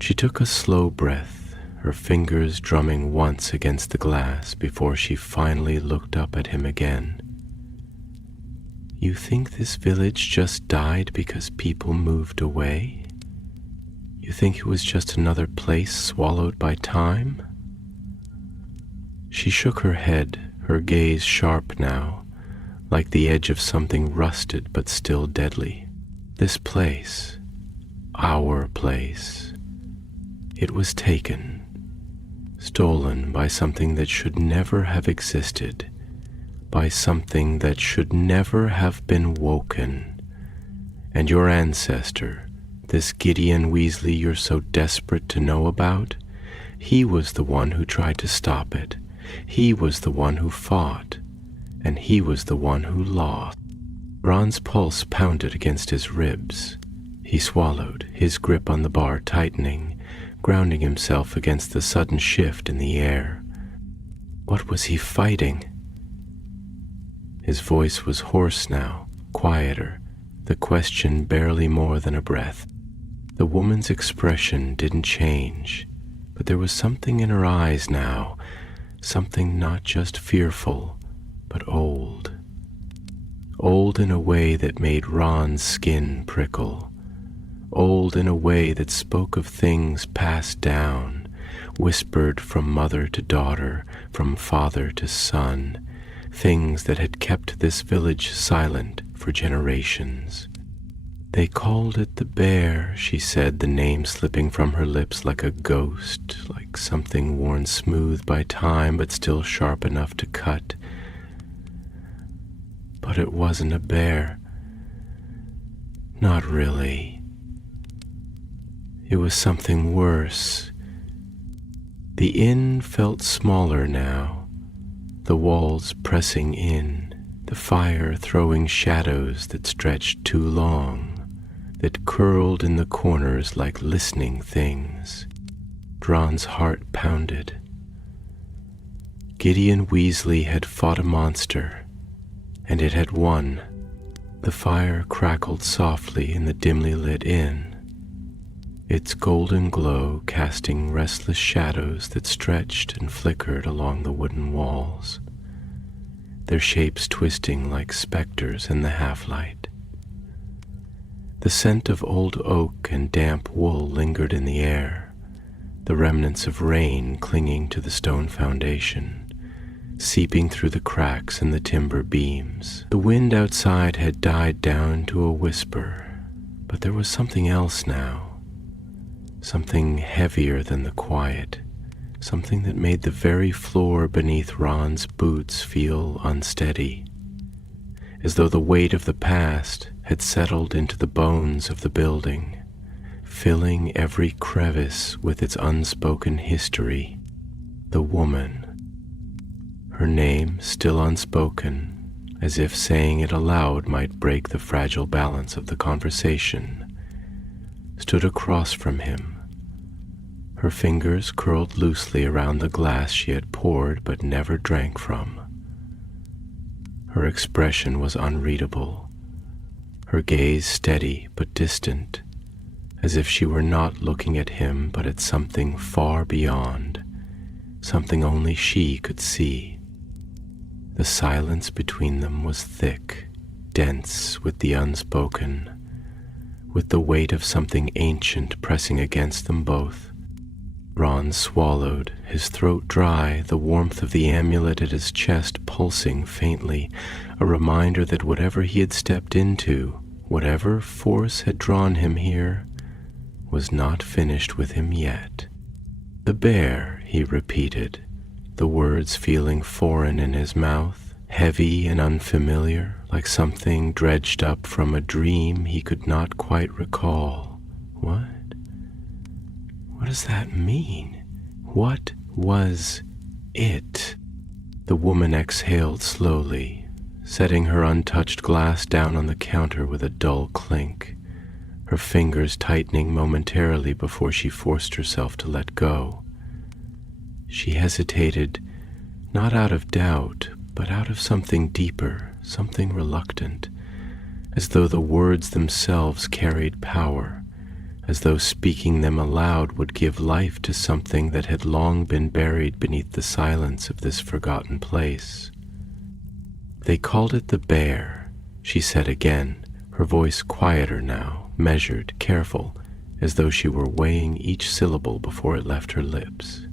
She took a slow breath, her fingers drumming once against the glass before she finally looked up at him again. "You think this village just died because people moved away? You think it was just another place swallowed by time?" She shook her head, her gaze sharp now, like the edge of something rusted but still deadly. "This place, our place, it was taken, stolen by something that should never have existed, by something that should never have been woken. And your ancestor, this Gideon Weasley you're so desperate to know about, he was the one who tried to stop it. He was the one who fought, and he was the one who lost." Ron's pulse pounded against his ribs. He swallowed, his grip on the bar tightening, grounding himself against the sudden shift in the air. What was he fighting? His voice was hoarse now, quieter, the question barely more than a breath. The woman's expression didn't change, but there was something in her eyes now, something not just fearful, but old. Old in a way that made Ron's skin prickle. Old in a way that spoke of things passed down, whispered from mother to daughter, from father to son, things that had kept this village silent for generations. "They called it the Bear," she said, the name slipping from her lips like a ghost, like something worn smooth by time but still sharp enough to cut. But it wasn't a bear. Not really. It was something worse. The inn felt smaller now, the walls pressing in, the fire throwing shadows that stretched too long, that curled in the corners like listening things. Ron's heart pounded. Gideon Weasley had fought a monster, and it had won. The fire crackled softly in the dimly lit inn, its golden glow casting restless shadows that stretched and flickered along the wooden walls, their shapes twisting like specters in the half-light. The scent of old oak and damp wool lingered in the air, the remnants of rain clinging to the stone foundation, seeping through the cracks in the timber beams. The wind outside had died down to a whisper, but there was something else now, something heavier than the quiet, something that made the very floor beneath Ron's boots feel unsteady, as though the weight of the past had settled into the bones of the building, filling every crevice with its unspoken history. The woman, her name still unspoken, as if saying it aloud might break the fragile balance of the conversation, stood across from him, her fingers curled loosely around the glass she had poured but never drank from. Her expression was unreadable, her gaze steady but distant, as if she were not looking at him but at something far beyond, something only she could see. The silence between them was thick, dense with the unspoken, with the weight of something ancient pressing against them both. Ron swallowed, his throat dry, the warmth of the amulet at his chest pulsing faintly, a reminder that whatever he had stepped into, whatever force had drawn him here, was not finished with him yet. "The bear," he repeated, the words feeling foreign in his mouth, heavy and unfamiliar, like something dredged up from a dream he could not quite recall. What? What does that mean? What was it? The woman exhaled slowly, setting her untouched glass down on the counter with a dull clink, her fingers tightening momentarily before she forced herself to let go. She hesitated, not out of doubt, but out of something deeper, something reluctant, as though the words themselves carried power, as though speaking them aloud would give life to something that had long been buried beneath the silence of this forgotten place. "They called it the bear," she said again, her voice quieter now, measured, careful, as though she were weighing each syllable before it left her lips.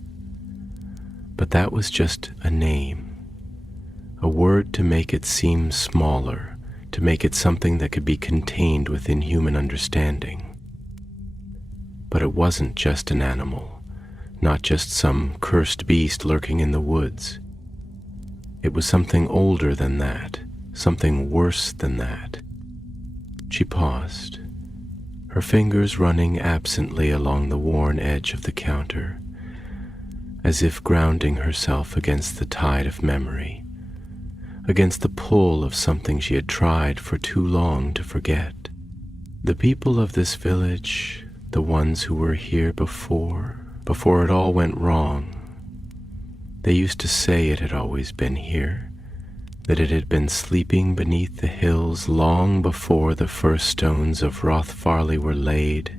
But that was just a name, a word to make it seem smaller, to make it something that could be contained within human understanding. But it wasn't just an animal, not just some cursed beast lurking in the woods. It was something older than that, something worse than that. She paused, her fingers running absently along the worn edge of the counter, as if grounding herself against the tide of memory, against the pull of something she had tried for too long to forget. The people of this village, the ones who were here before it all went wrong, they used to say it had always been here, that it had been sleeping beneath the hills long before the first stones of Rothfarley were laid.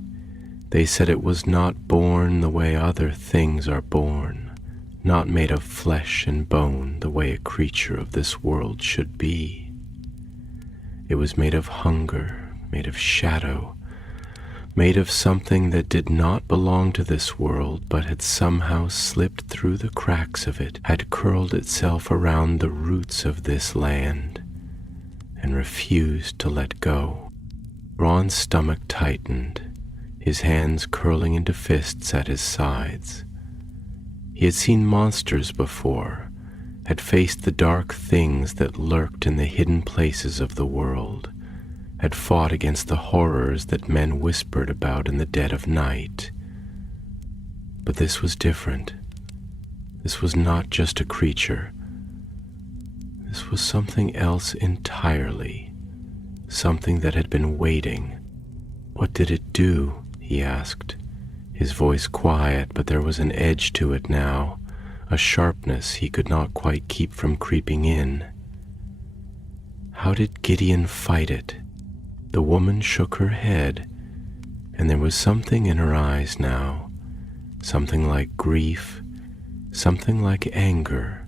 They said it was not born the way other things are born, not made of flesh and bone the way a creature of this world should be. It was made of hunger, made of shadow, made of something that did not belong to this world but had somehow slipped through the cracks of it, had curled itself around the roots of this land, and refused to let go. Ron's stomach tightened, his hands curling into fists at his sides. He had seen monsters before, had faced the dark things that lurked in the hidden places of the world, had fought against the horrors that men whispered about in the dead of night. But this was different. This was not just a creature. This was something else entirely, something that had been waiting. "What did it do?" he asked, his voice quiet, but there was an edge to it now, a sharpness he could not quite keep from creeping in. How did Gideon fight it? The woman shook her head, and there was something in her eyes now, something like grief, something like anger,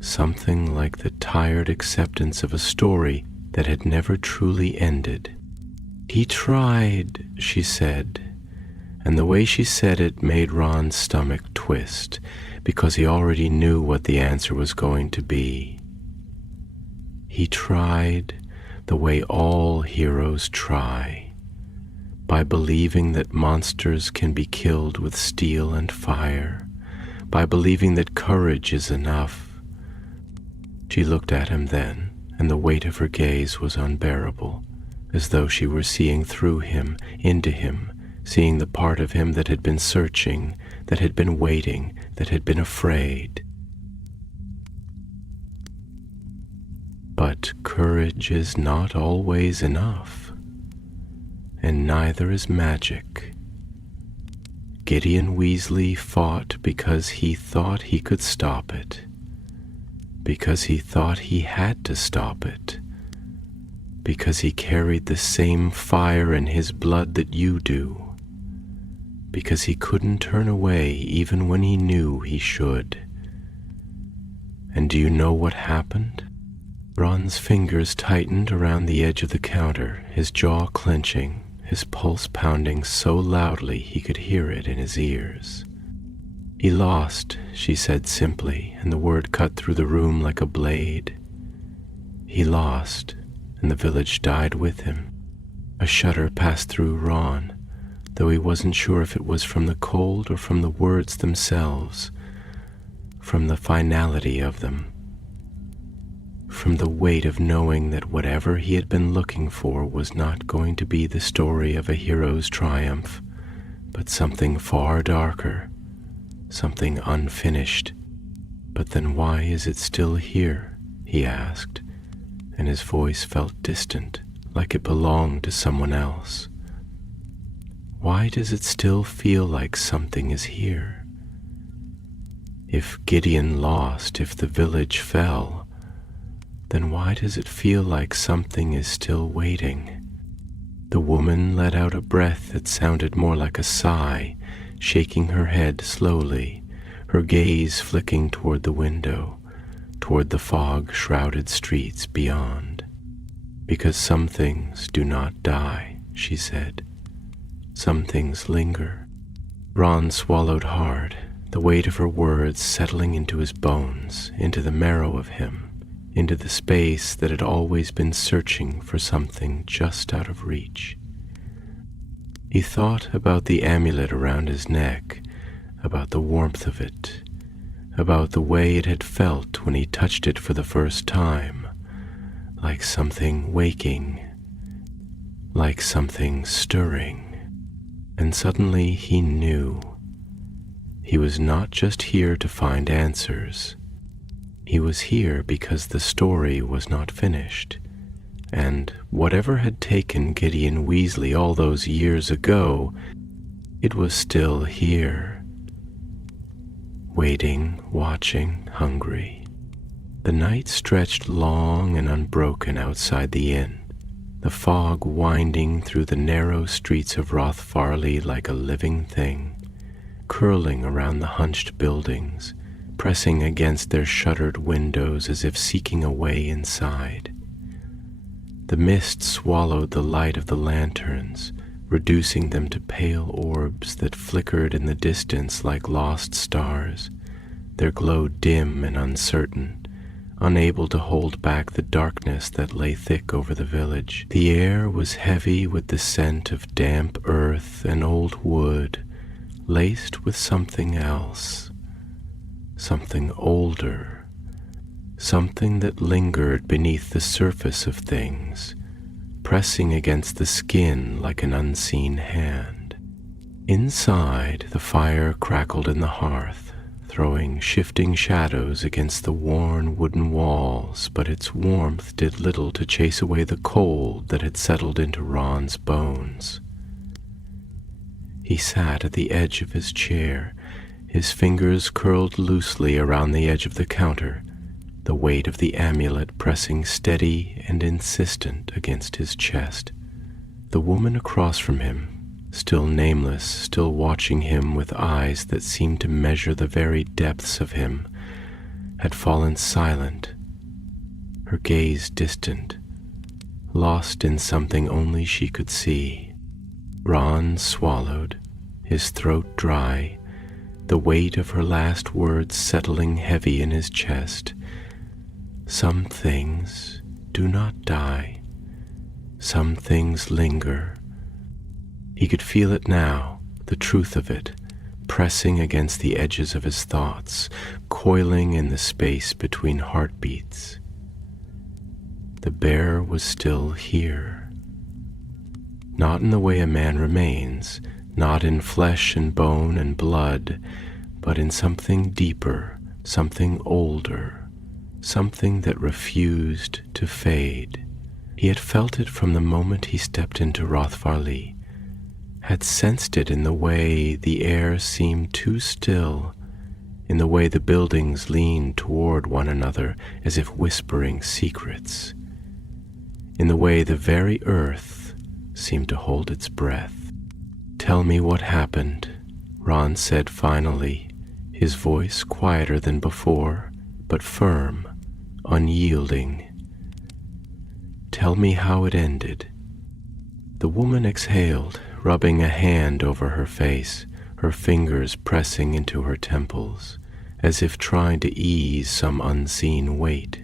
something like the tired acceptance of a story that had never truly ended. "He tried," she said, and the way she said it made Ron's stomach twist, because he already knew what the answer was going to be. He tried the way all heroes try, by believing that monsters can be killed with steel and fire, by believing that courage is enough. She looked at him then, and the weight of her gaze was unbearable, as though she were seeing through him, into him, seeing the part of him that had been searching, that had been waiting, that had been afraid. But courage is not always enough, and neither is magic. Gideon Weasley fought because he thought he could stop it, because he thought he had to stop it, because he carried the same fire in his blood that you do, because he couldn't turn away even when he knew he should. And do you know what happened? Ron's fingers tightened around the edge of the counter, his jaw clenching, his pulse pounding so loudly he could hear it in his ears. "He lost," she said simply, and the word cut through the room like a blade. "He lost, and the village died with him." A shudder passed through Ron, though he wasn't sure if it was from the cold or from the words themselves, from the finality of them, from the weight of knowing that whatever he had been looking for was not going to be the story of a hero's triumph, but something far darker, something unfinished. "But then why is it still here?" he asked, and his voice felt distant, like it belonged to someone else. "Why does it still feel like something is here? If Gideon lost, if the village fell, then why does it feel like something is still waiting?" The woman let out a breath that sounded more like a sigh, shaking her head slowly, her gaze flicking toward the window, toward the fog-shrouded streets beyond. "Because some things do not die," she said. "Some things linger." Ron swallowed hard, the weight of her words settling into his bones, into the marrow of him, into the space that had always been searching for something just out of reach. He thought about the amulet around his neck, about the warmth of it, about the way it had felt when he touched it for the first time, like something waking, like something stirring. And suddenly he knew. He was not just here to find answers. He was here because the story was not finished, and whatever had taken Gideon Weasley all those years ago, it was still here, waiting, watching, hungry. The night stretched long and unbroken outside the inn, the fog winding through the narrow streets of Rothfarley like a living thing, curling around the hunched buildings, pressing against their shuttered windows as if seeking a way inside. The mist swallowed the light of the lanterns, reducing them to pale orbs that flickered in the distance like lost stars, their glow dim and uncertain, unable to hold back the darkness that lay thick over the village. The air was heavy with the scent of damp earth and old wood, laced with something else, something older, something that lingered beneath the surface of things, pressing against the skin like an unseen hand. Inside, the fire crackled in the hearth, throwing shifting shadows against the worn wooden walls, but its warmth did little to chase away the cold that had settled into Ron's bones. He sat at the edge of his chair, His fingers curled loosely around the edge of the counter, the weight of the amulet pressing steady and insistent against his chest. The woman across from him, still nameless, still watching him with eyes that seemed to measure the very depths of him, had fallen silent, her gaze distant, lost in something only she could see. Ron swallowed, his throat dry, the weight of her last words settling heavy in his chest. Some things do not die. Some things linger. He could feel it now, the truth of it, pressing against the edges of his thoughts, coiling in the space between heartbeats. The bear was still here. Not in the way a man remains, not in flesh and bone and blood, but in something deeper, something older, something that refused to fade. He had felt it from the moment he stepped into Rothfarley, had sensed it in the way the air seemed too still, in the way the buildings leaned toward one another as if whispering secrets, in the way the very earth seemed to hold its breath. "Tell me what happened," Ron said finally, his voice quieter than before, but firm, unyielding. "Tell me how it ended." The woman exhaled, rubbing a hand over her face, her fingers pressing into her temples, as if trying to ease some unseen weight.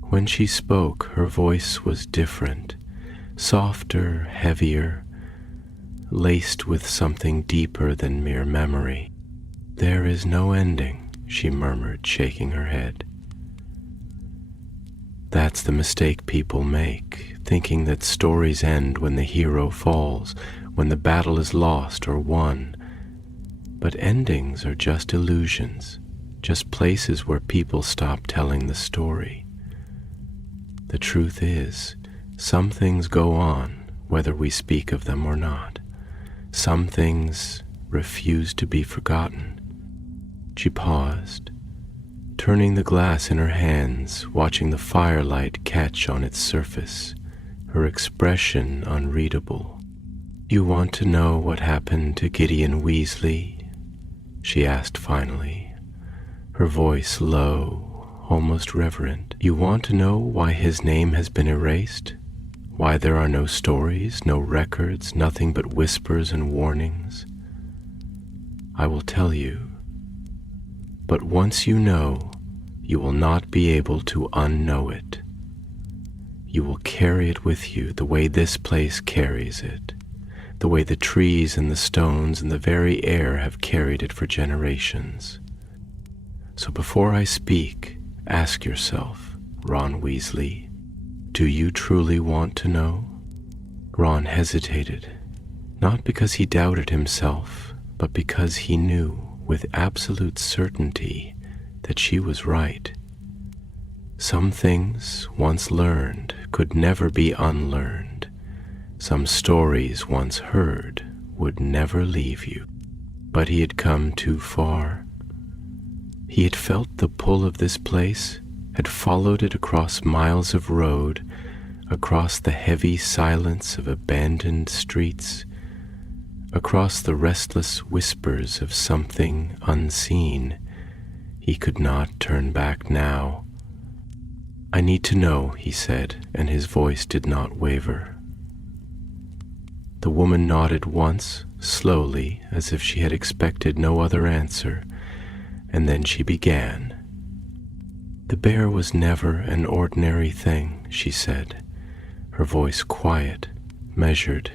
When she spoke, her voice was different, softer, heavier, laced with something deeper than mere memory. "There is no ending," she murmured, shaking her head. "That's the mistake people make, thinking that stories end when the hero falls, when the battle is lost or won. But endings are just illusions, just places where people stop telling the story. The truth is, some things go on, whether we speak of them or not. Some things refuse to be forgotten." She paused, turning the glass in her hands, watching the firelight catch on its surface, her expression unreadable. "You want to know what happened to Gideon Weasley?" she asked finally, her voice low, almost reverent. "You want to know why his name has been erased? Why there are no stories, no records, nothing but whispers and warnings? I will tell you. But once you know, you will not be able to unknow it. You will carry it with you the way this place carries it, the way the trees and the stones and the very air have carried it for generations. So before I speak, ask yourself, Ron Weasley, do you truly want to know?" Ron hesitated, not because he doubted himself, but because he knew with absolute certainty that she was right. Some things once learned could never be unlearned. Some stories once heard would never leave you. But he had come too far. He had felt the pull of this place, had followed it across miles of road, across the heavy silence of abandoned streets, across the restless whispers of something unseen. He could not turn back now. "I need to know," he said, and his voice did not waver. The woman nodded once, slowly, as if she had expected no other answer, and then she began. "The bear was never an ordinary thing," she said, her voice quiet, measured,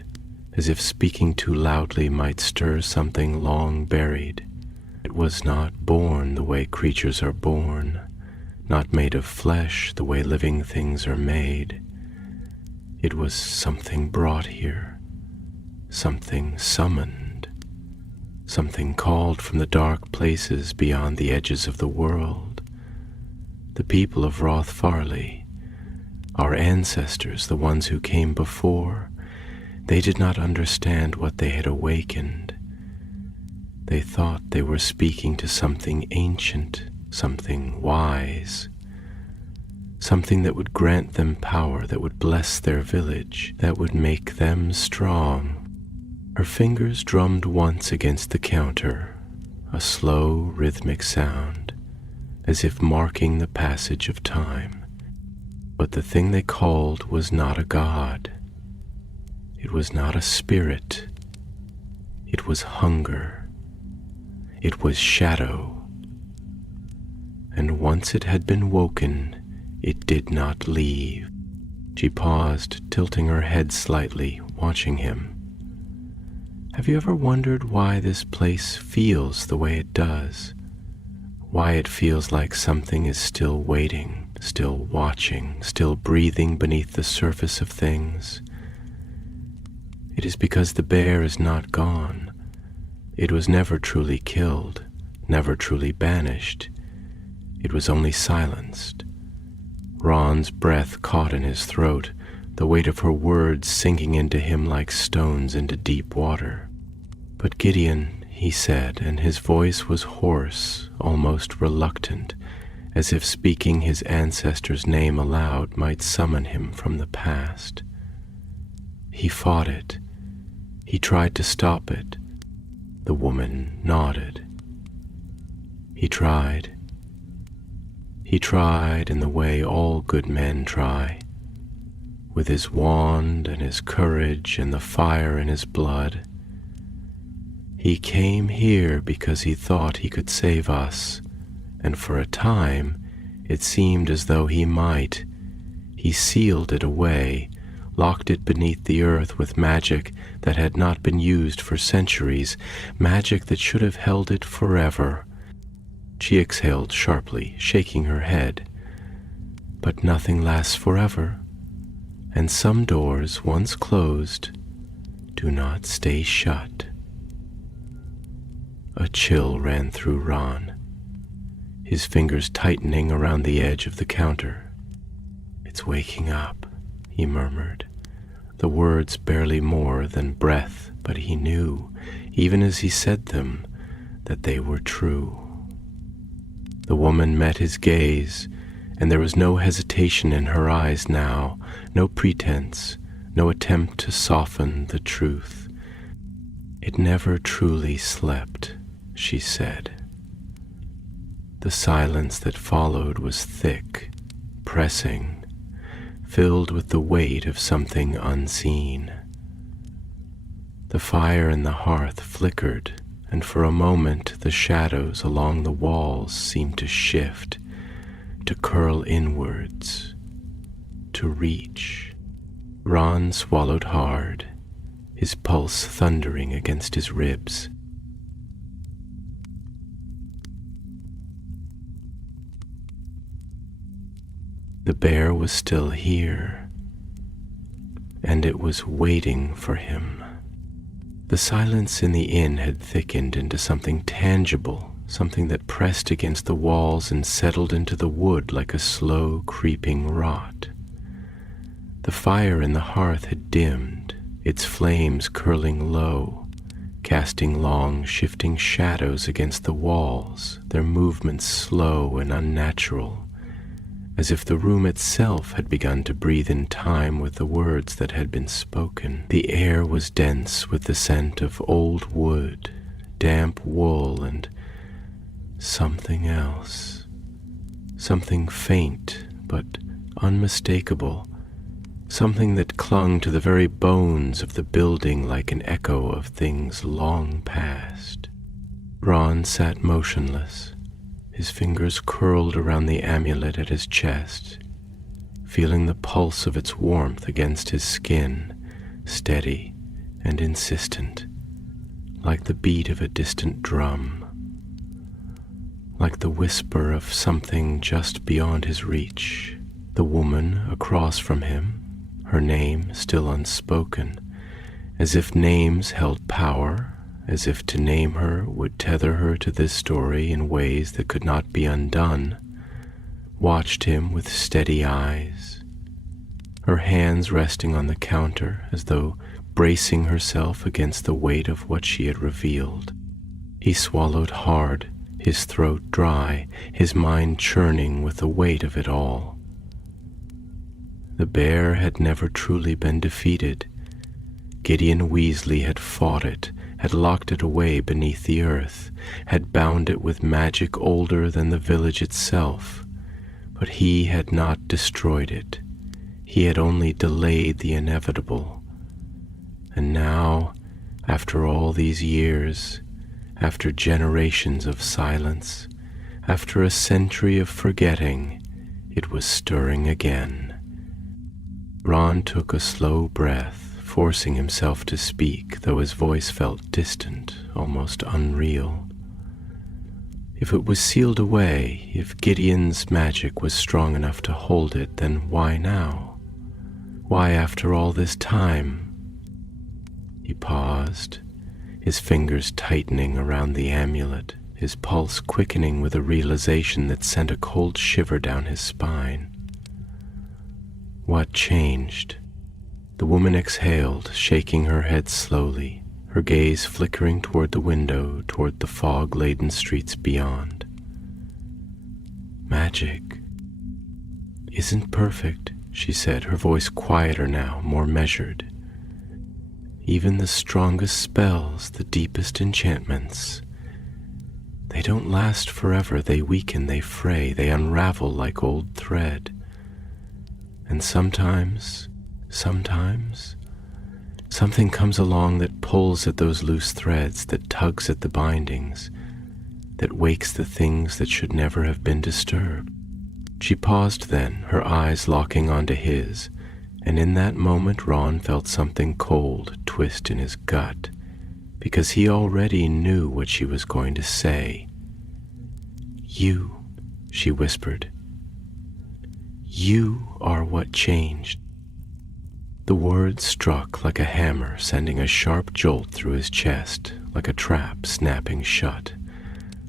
as if speaking too loudly might stir something long buried. "It was not born the way creatures are born, not made of flesh the way living things are made. It was something brought here, something summoned, something called from the dark places beyond the edges of the world. The people of Rothfarley, our ancestors, the ones who came before, they did not understand what they had awakened. They thought they were speaking to something ancient, something wise, something that would grant them power, that would bless their village, that would make them strong. Her fingers drummed once against the counter, a slow, rhythmic sound, as if marking the passage of time. But the thing they called was not a god. It was not a spirit. It was hunger. It was shadow. And once it had been woken, it did not leave. She paused, tilting her head slightly, watching him. Have you ever wondered why this place feels the way it does? Why it feels like something is still waiting, still watching, still breathing beneath the surface of things? It is because the bear is not gone. It was never truly killed, never truly banished. It was only silenced. Ron's breath caught in his throat, the weight of her words sinking into him like stones into deep water. But Gideon, he said, and his voice was hoarse, almost reluctant, as if speaking his ancestor's name aloud might summon him from the past. He fought it. He tried to stop it. The woman nodded. He tried. He tried in the way all good men try, with his wand and his courage and the fire in his blood. He came here because he thought he could save us, and for a time it seemed as though he might. He sealed it away, locked it beneath the earth with magic that had not been used for centuries, magic that should have held it forever. She exhaled sharply, shaking her head. But nothing lasts forever, and some doors, once closed, do not stay shut. A chill ran through Ron, his fingers tightening around the edge of the counter. It's waking up, he murmured, the words barely more than breath, but he knew, even as he said them, that they were true. The woman met his gaze, and there was no hesitation in her eyes now, no pretense, no attempt to soften the truth. It never truly slept, she said. The silence that followed was thick, pressing, filled with the weight of something unseen. The fire in the hearth flickered, and for a moment the shadows along the walls seemed to shift, to curl inwards, to reach. Ron swallowed hard, his pulse thundering against his ribs. The bear was still here, and it was waiting for him. The silence in the inn had thickened into something tangible, something that pressed against the walls and settled into the wood like a slow, creeping rot. The fire in the hearth had dimmed, its flames curling low, casting long, shifting shadows against the walls, their movements slow and unnatural, as if the room itself had begun to breathe in time with the words that had been spoken. The air was dense with the scent of old wood, damp wool, and something else, something faint but unmistakable, something that clung to the very bones of the building like an echo of things long past. Ron sat motionless, his fingers curled around the amulet at his chest, feeling the pulse of its warmth against his skin, steady and insistent, like the beat of a distant drum, like the whisper of something just beyond his reach. The woman across from him, her name still unspoken, as if names held power, as if to name her would tether her to this story in ways that could not be undone, watched him with steady eyes, her hands resting on the counter as though bracing herself against the weight of what she had revealed. He swallowed hard, his throat dry, his mind churning with the weight of it all. The bear had never truly been defeated. Gideon Weasley had fought it, had locked it away beneath the earth, had bound it with magic older than the village itself, but he had not destroyed it. He had only delayed the inevitable. And now, after all these years, after generations of silence, after a century of forgetting, it was stirring again. Ron took a slow breath, forcing himself to speak, though his voice felt distant, almost unreal. If it was sealed away, if Gideon's magic was strong enough to hold it, then why now? Why after all this time? He paused, his fingers tightening around the amulet, his pulse quickening with a realization that sent a cold shiver down his spine. What changed? The woman exhaled, shaking her head slowly, her gaze flickering toward the window, toward the fog-laden streets beyond. Magic isn't perfect, she said, her voice quieter now, more measured. Even the strongest spells, the deepest enchantments, they don't last forever. They weaken, they fray, they unravel like old thread. And sometimes, something comes along that pulls at those loose threads, that tugs at the bindings, that wakes the things that should never have been disturbed. She paused then, her eyes locking onto his, and in that moment Ron felt something cold twist in his gut, because he already knew what she was going to say. "You," she whispered. "You are what changed." The words struck like a hammer, sending a sharp jolt through his chest, like a trap snapping shut,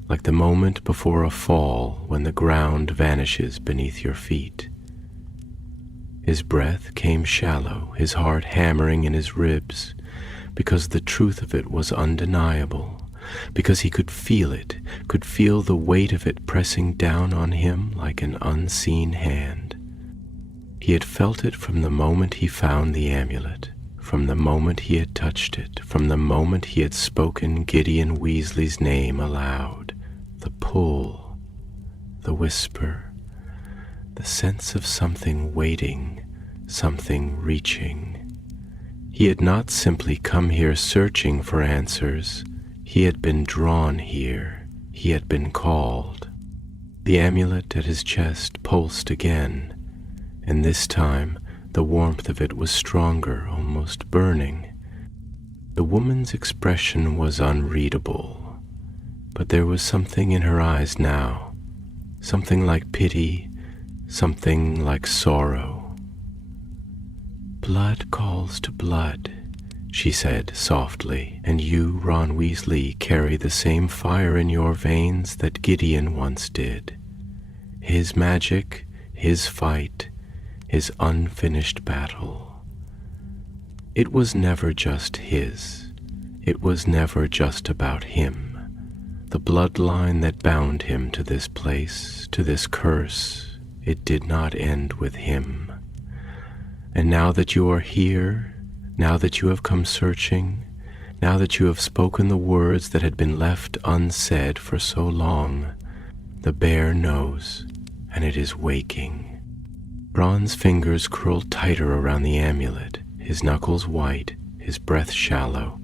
like the moment before a fall when the ground vanishes beneath your feet. His breath came shallow, his heart hammering in his ribs, because the truth of it was undeniable, because he could feel it, could feel the weight of it pressing down on him like an unseen hand. He had felt it from the moment he found the amulet, from the moment he had touched it, from the moment he had spoken Gideon Weasley's name aloud. The pull, the whisper, the sense of something waiting, something reaching. He had not simply come here searching for answers. He had been drawn here. He had been called. The amulet at his chest pulsed again, and this time the warmth of it was stronger, almost burning. The woman's expression was unreadable, but there was something in her eyes now, something like pity, something like sorrow. "Blood calls to blood," she said softly, "and you, Ron Weasley, carry the same fire in your veins that Gideon once did. His magic, his fight, his unfinished battle. It was never just his. It was never just about him. The bloodline that bound him to this place, to this curse, it did not end with him. And now that you are here, now that you have come searching, now that you have spoken the words that had been left unsaid for so long, the bear knows, and it is waking." Ron's fingers curled tighter around the amulet, his knuckles white, his breath shallow.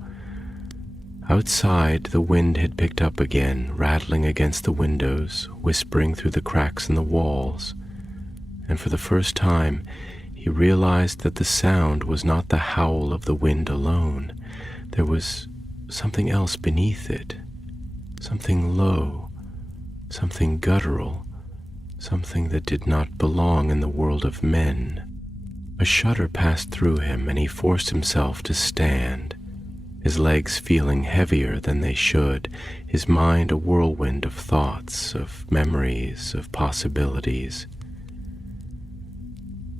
Outside, the wind had picked up again, rattling against the windows, whispering through the cracks in the walls. And for the first time, he realized that the sound was not the howl of the wind alone. There was something else beneath it, something low, something guttural, something that did not belong in the world of men. A shudder passed through him, and he forced himself to stand, his legs feeling heavier than they should, his mind a whirlwind of thoughts, of memories, of possibilities.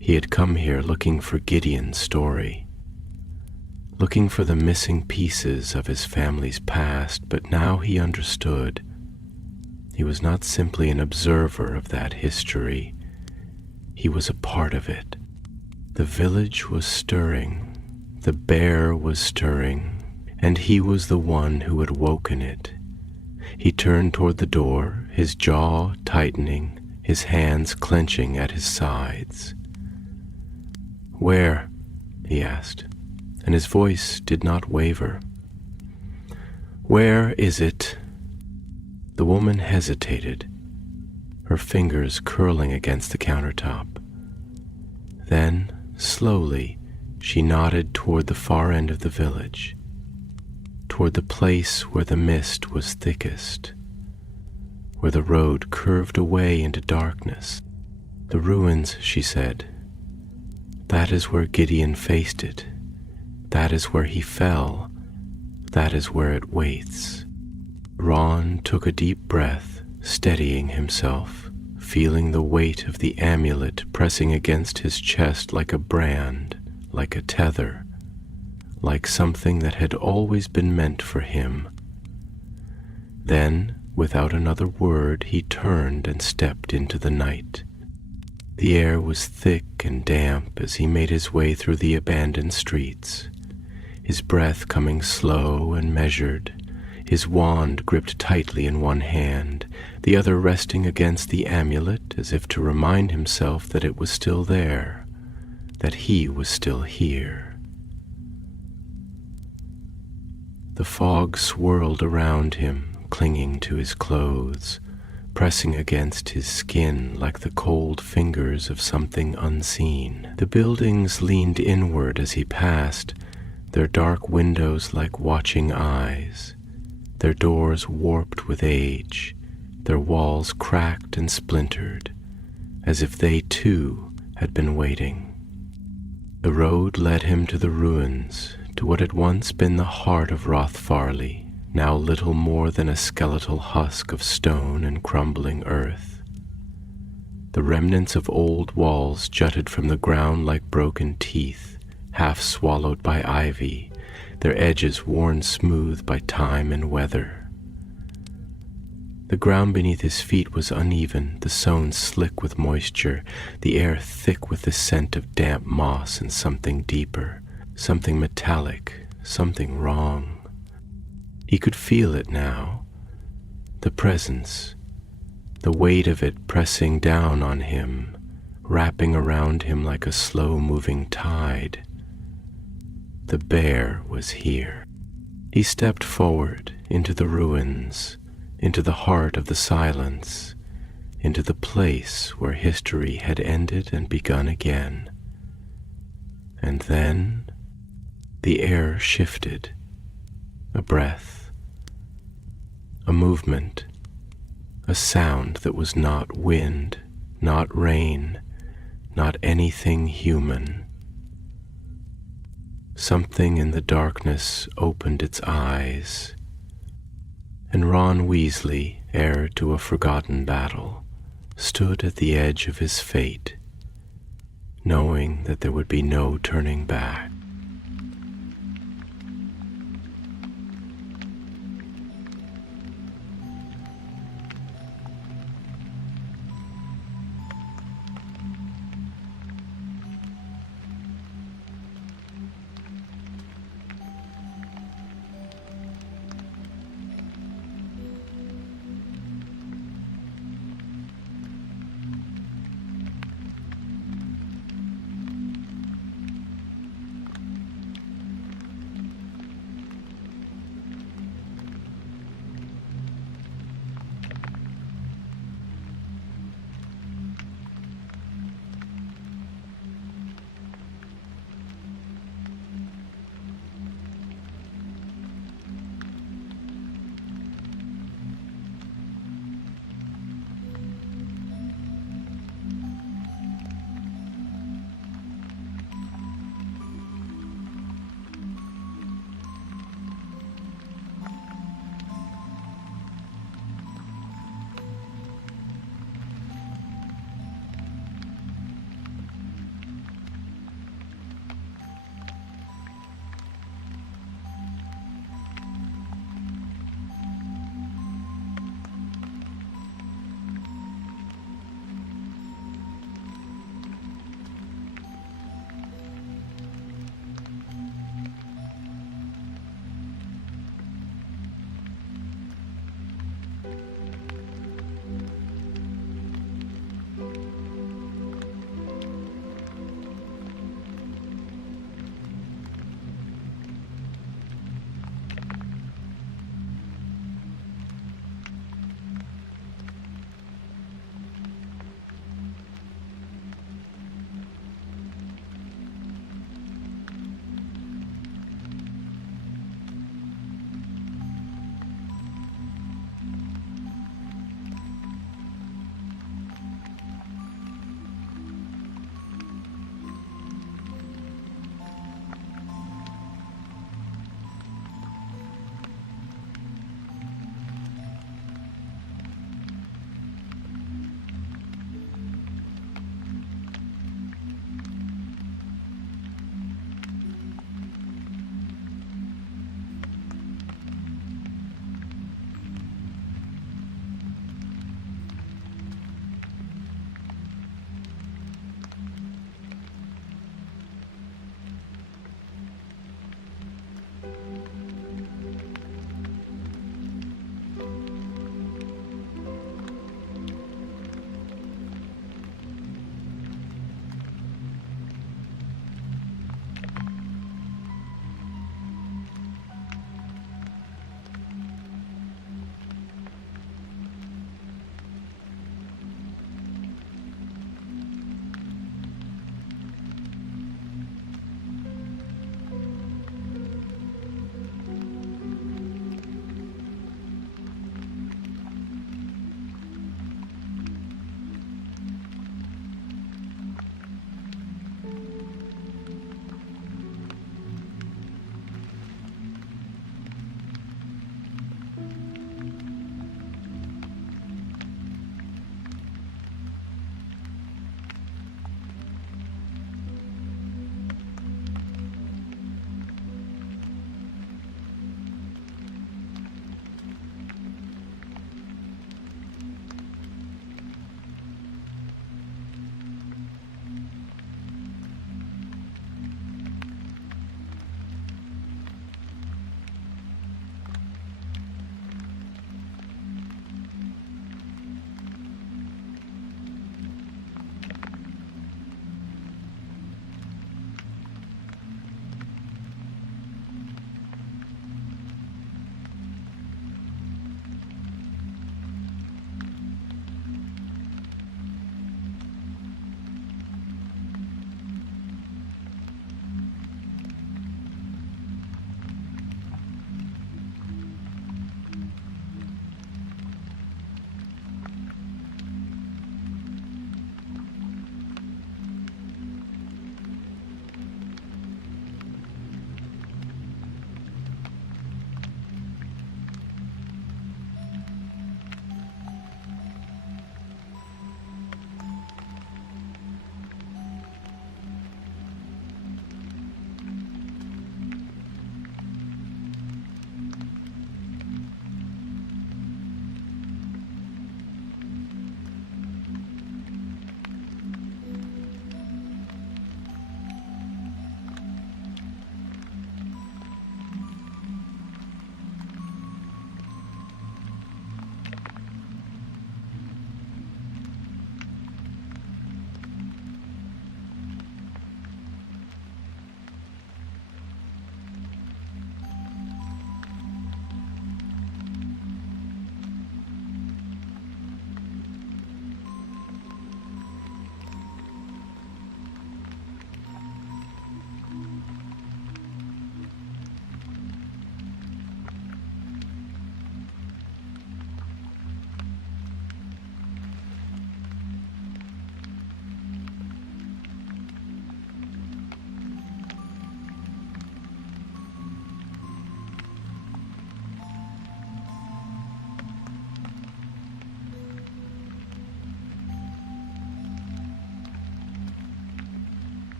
He had come here looking for Gideon's story, looking for the missing pieces of his family's past, but now he understood. He was not simply an observer of that history. He was a part of it. The village was stirring. The bear was stirring, and he was the one who had woken it. He turned toward the door, his jaw tightening, his hands clenching at his sides. "Where?" he asked, and his voice did not waver. "Where is it?" The woman hesitated, her fingers curling against the countertop. Then, slowly, she nodded toward the far end of the village, toward the place where the mist was thickest, where the road curved away into darkness. "The ruins," she said. "That is where Gideon faced it. That is where he fell. That is where it waits." Ron took a deep breath, steadying himself, feeling the weight of the amulet pressing against his chest like a brand, like a tether, like something that had always been meant for him. Then, without another word, he turned and stepped into the night. The air was thick and damp as he made his way through the abandoned streets, his breath coming slow and measured, his wand gripped tightly in one hand, the other resting against the amulet as if to remind himself that it was still there, that he was still here. The fog swirled around him, clinging to his clothes, pressing against his skin like the cold fingers of something unseen. The buildings leaned inward as he passed, their dark windows like watching eyes, their doors warped with age, their walls cracked and splintered, as if they too had been waiting. The road led him to the ruins, to what had once been the heart of Rothfarley, now little more than a skeletal husk of stone and crumbling earth. The remnants of old walls jutted from the ground like broken teeth, half swallowed by ivy, their edges worn smooth by time and weather. The ground beneath his feet was uneven, the stones slick with moisture, the air thick with the scent of damp moss and something deeper, something metallic, something wrong. He could feel it now, the presence, the weight of it pressing down on him, wrapping around him like a slow-moving tide. The bear was here. He stepped forward into the ruins, into the heart of the silence, into the place where history had ended and begun again. And then the air shifted, a breath, a movement, a sound that was not wind, not rain, not anything human. Something in the darkness opened its eyes, and Ron Weasley, heir to a forgotten battle, stood at the edge of his fate, knowing that there would be no turning back.